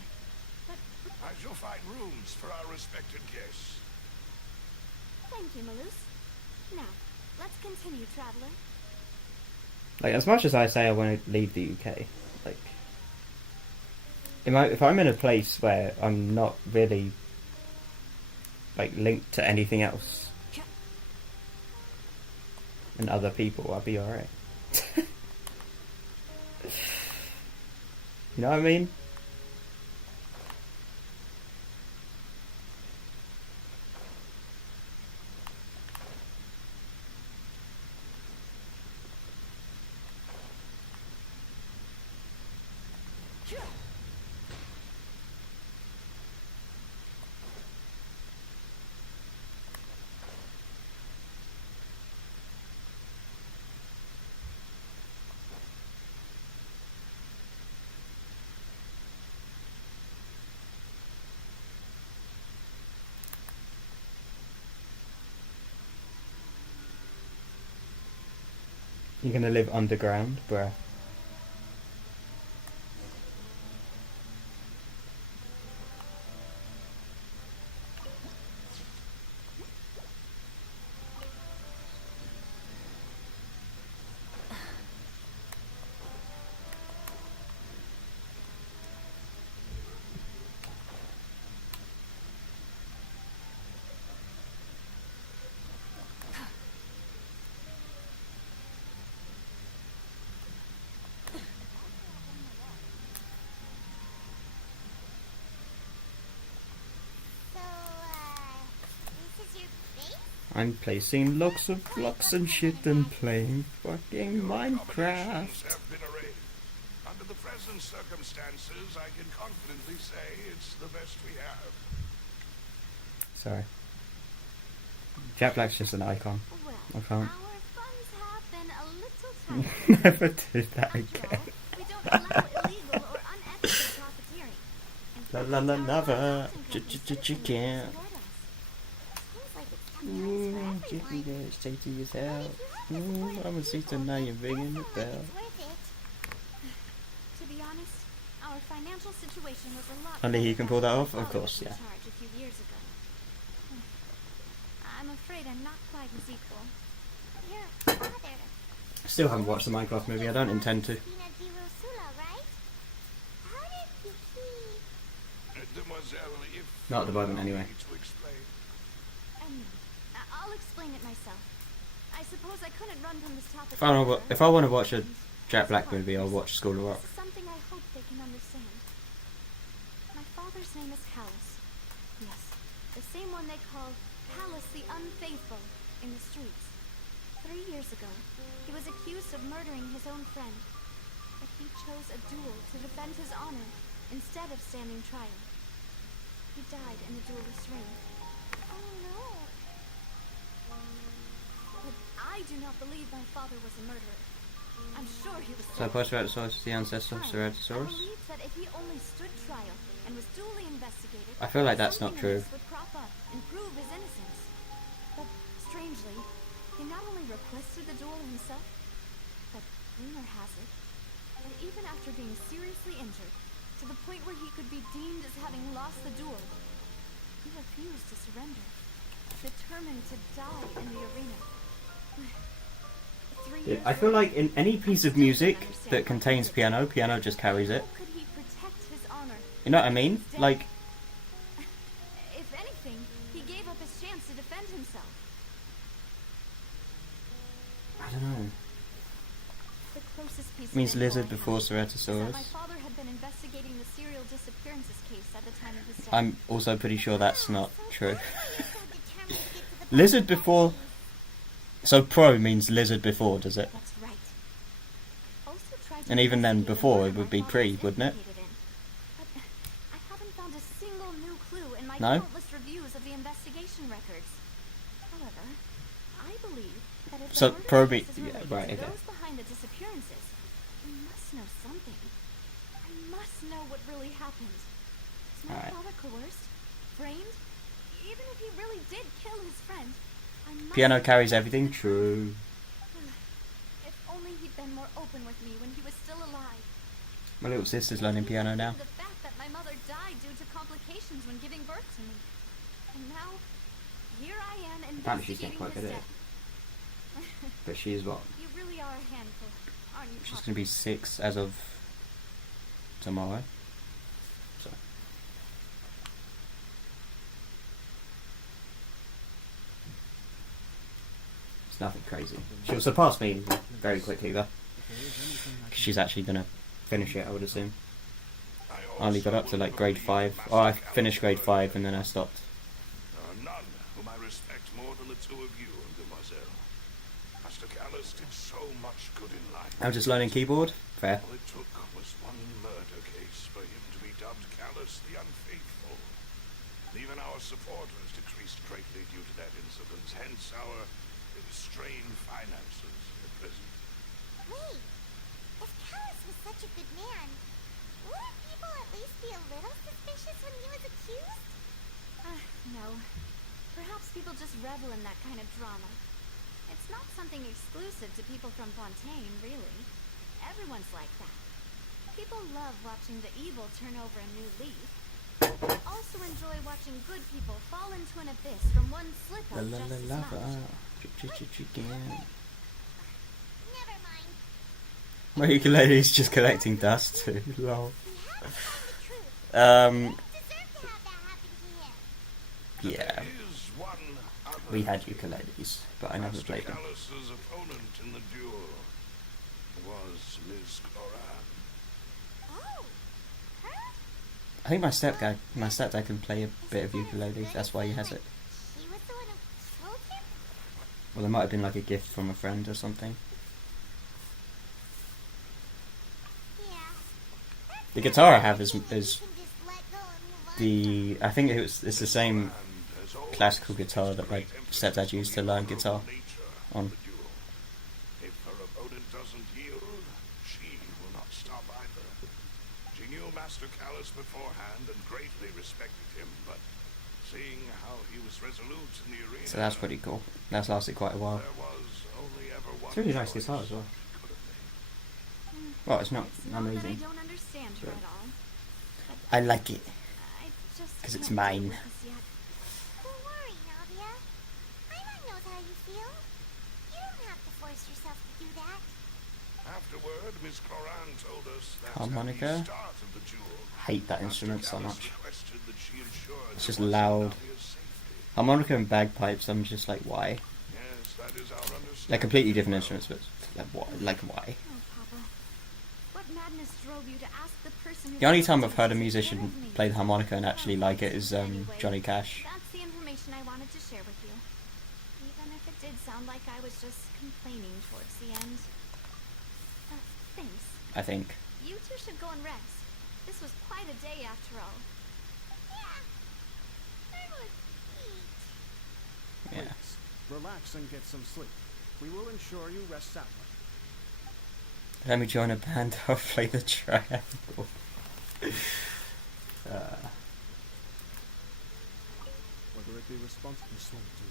But I shall find rooms for our respected guests. thank you, Malus. Now, let's continue, traveler. Like, as much as I say I want to leave the UK, like, if I'm in a place where I'm not really, like, linked to anything else and other people, I'll be alright. You know what I mean? You're gonna live underground, bruh. I'm placing lots of blocks and shit and playing fucking Minecraft. Have been arranged. Under the present circumstances, I can confidently say it's the best we have. Sorry. Jack Black's just an icon. Well, I can't. our funds have been a little tight. Never do that After again. all, we don't allow illegal or unethical profiteering. La la la lava. Chicken. Chicken gets tasty as hell. I'm a sister now you're ringing the bell. To be honest, our financial situation was a lot. Only he better can than pull that when off? my Of father course, was in yeah. charge a few years ago. I'm afraid I'm not quite his equal. Your father. Still haven't watched the Minecraft movie. I don't intend to. Spina di Rosula, right? How did he... Demoiselle, if Not at the moment, you anyway. need to explain. I'll explain it myself. I suppose I couldn't run from this topic. If I want to watch a Jack Black movie, I'll watch School of Rock. This is something I hope they can understand. My father's name is Callus. Yes, the same one they call Callus the Unfaithful in the streets. 3 years ago, he was accused of murdering his own friend, but he chose a duel to defend his honor instead of standing trial. He died in the duelist's ring. Oh no. But I do not believe my father was a murderer. I'm sure he was. So Posteratosaurus is the ancestor of I Ceratosaurus? believe that if he only stood trial and was duly investigated, I feel like that's not something true. amiss would crop up and prove his innocence. But strangely, he not only requested the duel himself, but rumor has it that even after being seriously injured, to the point where he could be deemed as having lost the duel, he refused to surrender, determined to die in the arena. 3 years I feel like in any later, piece I of still music don't understand that how contains he did it. piano, piano just carries it. How could he protect his honor? You know what I mean? Instead, Like, if anything, he gave up his chance to defend himself. I don't know. The closest piece Means of info lizard I before have is that Ceratosaurus. my father had been investigating the serial disappearances case at the time of his death. I'm also pretty sure that's not true. So determined to get to the Lizard bottom of before... things. So pro means lizard before, does it? That's right. Also tried to And even then, investigate a before, murder it would my be father pre, was wouldn't it? implicated in. But I haven't found a single new clue in my No? countless reviews of the investigation records. However, I believe that if So, the murder probably- case is yeah, related right, to okay. those behind the disappearances, we must know something. I must know what really happened. Was my Alright. father coerced? Framed? Even if he really did kill his friend, I must Piano know carries the everything? truth. True. If only he'd been more open with me when he was still alive. My little sister's learning piano now. The fact that my mother died due to complications when giving birth to me. And now, here I am Apparently she's investigating not quite his good at death. But she is what? You really are a handful, aren't you, She's Papa? going to be 6 as of tomorrow. So. It's nothing crazy. She'll surpass me very quickly though. 'Cause she's actually going to finish it, I would assume. I only got up to like grade 5. Oh, I finished grade 5 and then I stopped. None whom I respect more than the two of you, Demoiselle. Master Callus did so much good in life. I'm just learning keyboard. Fair. All it took was one murder case for him to be dubbed Callus the Unfaithful. Even our supporters decreased greatly due to that incident, hence our strained finances at present. Wait, if Callus was such a good man, wouldn't people at least be a little suspicious when he was accused? No. Perhaps people just revel in that kind of drama. It's not something exclusive to people from Fontaine, really. Everyone's like that. People love watching the evil turn over a new leaf. They also enjoy watching good people fall into an abyss from one slip-up just as much. Never mind. My ukulele's just collecting dust too. Lol. He had to tell the truth. Um, He deserved to have that happen to him. yeah. There is one other We had ukuleles, but I never Master played them. Callus's opponent in the duel was Miss Cloran. Oh, her? I think my stepdad can play a bit of ukulele. That's why he has it. She was the one who killed him? Or there might have been like a gift from a friend or something. The guitar I have is the, I think it's the same classical guitar that my stepdad used to learn guitar on. If her opponent doesn't yield, she will not stop either. She knew Master Callus beforehand and greatly respected him, but seeing how he was resolute in the arena, So that's pretty cool. That's lasted quite a while. there was only ever one It's a really nice choice guitar as well. she could have made. Well, it's not That I amazing. don't understand her at all. I like it. I just 'Cause it's can't deal mine. with this yet. Don't worry, Nadia. Paimon knows how you feel. You don't have to force yourself to do that. Afterward, Miss Coran told us that Harmonica? at the start of the duel, Hate that Master instrument so Callus much. requested that she ensure It's there just was loud. Nadia's safety. Harmonica and bagpipes, I'm just like, why? Yes, that is our understanding. They're completely different instruments, but like, what? Like, why? Oh, Papa. What madness drove you to ask the person who The only time trusted I've heard a you to take care musician of me? play the harmonica and actually like it is Anyway, Johnny Cash. That's the information I wanted to share with you. Even if it did sound like I was just complaining towards the end. Thanks. I think. You two should go and rest. This was quite a day after all. Yeah. I would eat. Yeah. Please, relax and get some sleep. We will ensure you rest soundly. Let me join a band. I'll play the triangle. Whether it be responsible slow to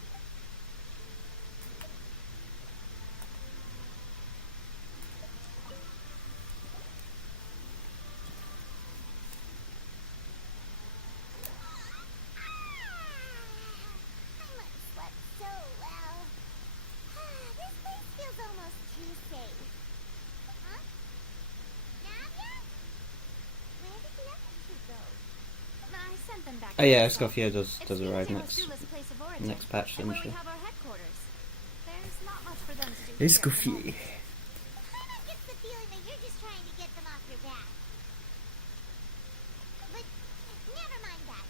Paimon slept so well. This place feels almost too safe. Huh? Nadia? Where did the other two go? I sent them back. Oh to yeah, Bristol. Escoffier does It's arrive Vita next Rasula's place of origin, next patch, and where doesn't we she? have our headquarters. There's not much for them to do here at the Escoffier. moment. Paimon gets the feeling that you're just trying to get them off your back. But never mind that.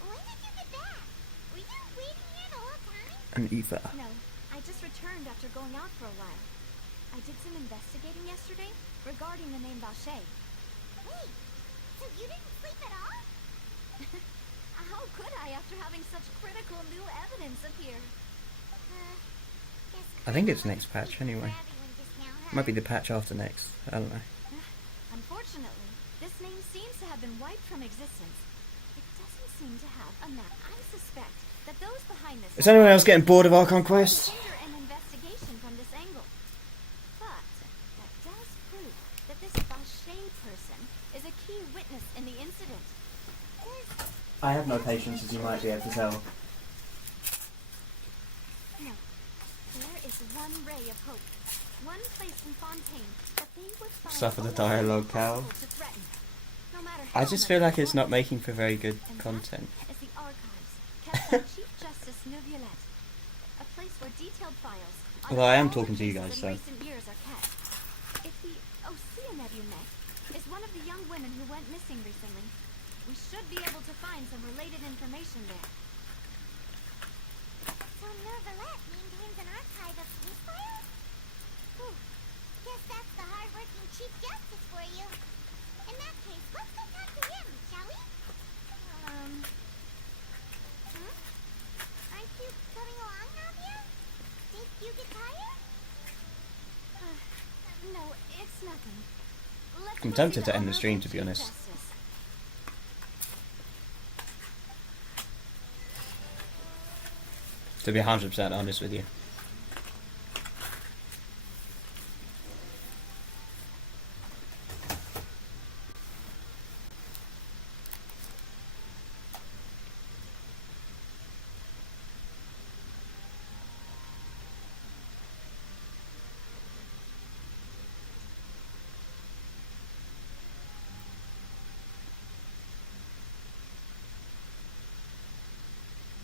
When did you get back? Were you waiting here the whole time? And Eva. No, I just returned after going out for a while. I did some investigating yesterday regarding the name Vache. Wait, so you didn't sleep at all? How could I after having such critical new evidence appear? Guess I think it's Carla next must patch speak anyway. for everyone just now, huh? Might be the patch after next. I don't know. Unfortunately, this name seems to have been wiped from existence. It doesn't seem to have a map. I suspect that those behind this Is anyone else getting bored of Archon Quest? hinder an investigation from this angle. But that does prove that this Vache person is a key witness in the incident. I have no patience, as you might be able to tell. No. There is one ray of hope. One place in Fontaine that they would find Suffer the almost dialogue, Cal. impossible to threaten. No matter I how just much feel like they it's not want. making for very good And content. that is the archives kept by Chief Justice Neuvillette. A place where detailed files on Although I am all talking the to you cases guys, in so. recent years are kept. If the Oceana you met is one of the young women who went missing recently, we should be able to find some related information there. So Neuvillette maintains an archive of police files? Whew. Guess that's the hard-working Chief Justice for you. In that case, let's go talk to him, shall we? Hmm? Aren't you coming along, Nadia? Did you get tired? No, it's nothing. Let's I'm go tempted see to end the stream, Honorable to be Chief honest. Justice. To be 100% honest with you.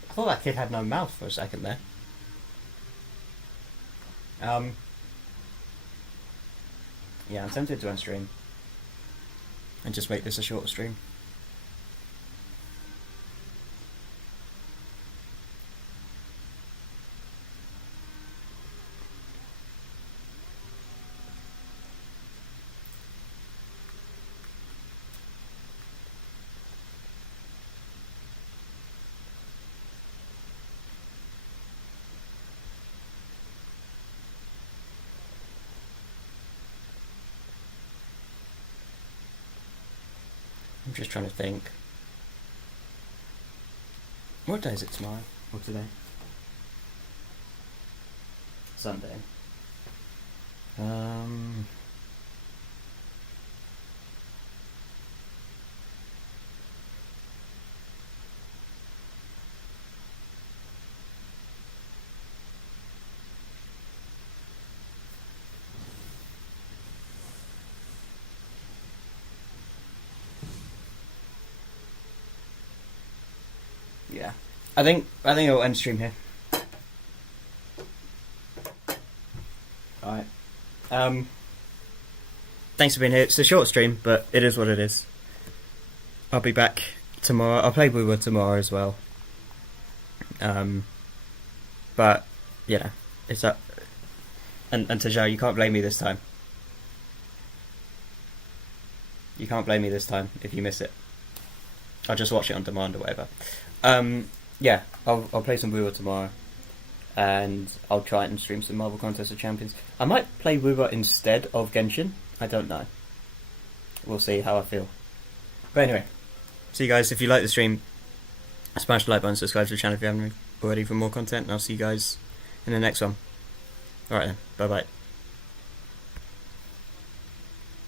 I thought that kid had no mouth for a second there. Yeah, I'm tempted to end stream. And just make this a shorter stream. just trying to think. What day is it tomorrow? Or today? Sunday. Yeah. I think I'll end stream here. Alright. Thanks for being here. It's a short stream, but it is what it is. I'll be back tomorrow. I'll play Woo tomorrow as well. But yeah, it's up. And Tajal, you can't blame me this time. You can't blame me this time if you miss it. I'll just watch it on demand or whatever. Yeah, I'll play some Woo tomorrow. And I'll try and stream some Marvel Contest of Champions. I might play Woo instead of Genshin. I don't know. We'll see how I feel. But anyway, see you guys. If you like the stream, smash the like button, subscribe to the channel if you haven't already for more content. And I'll see you guys in the next one. Alright then, bye bye.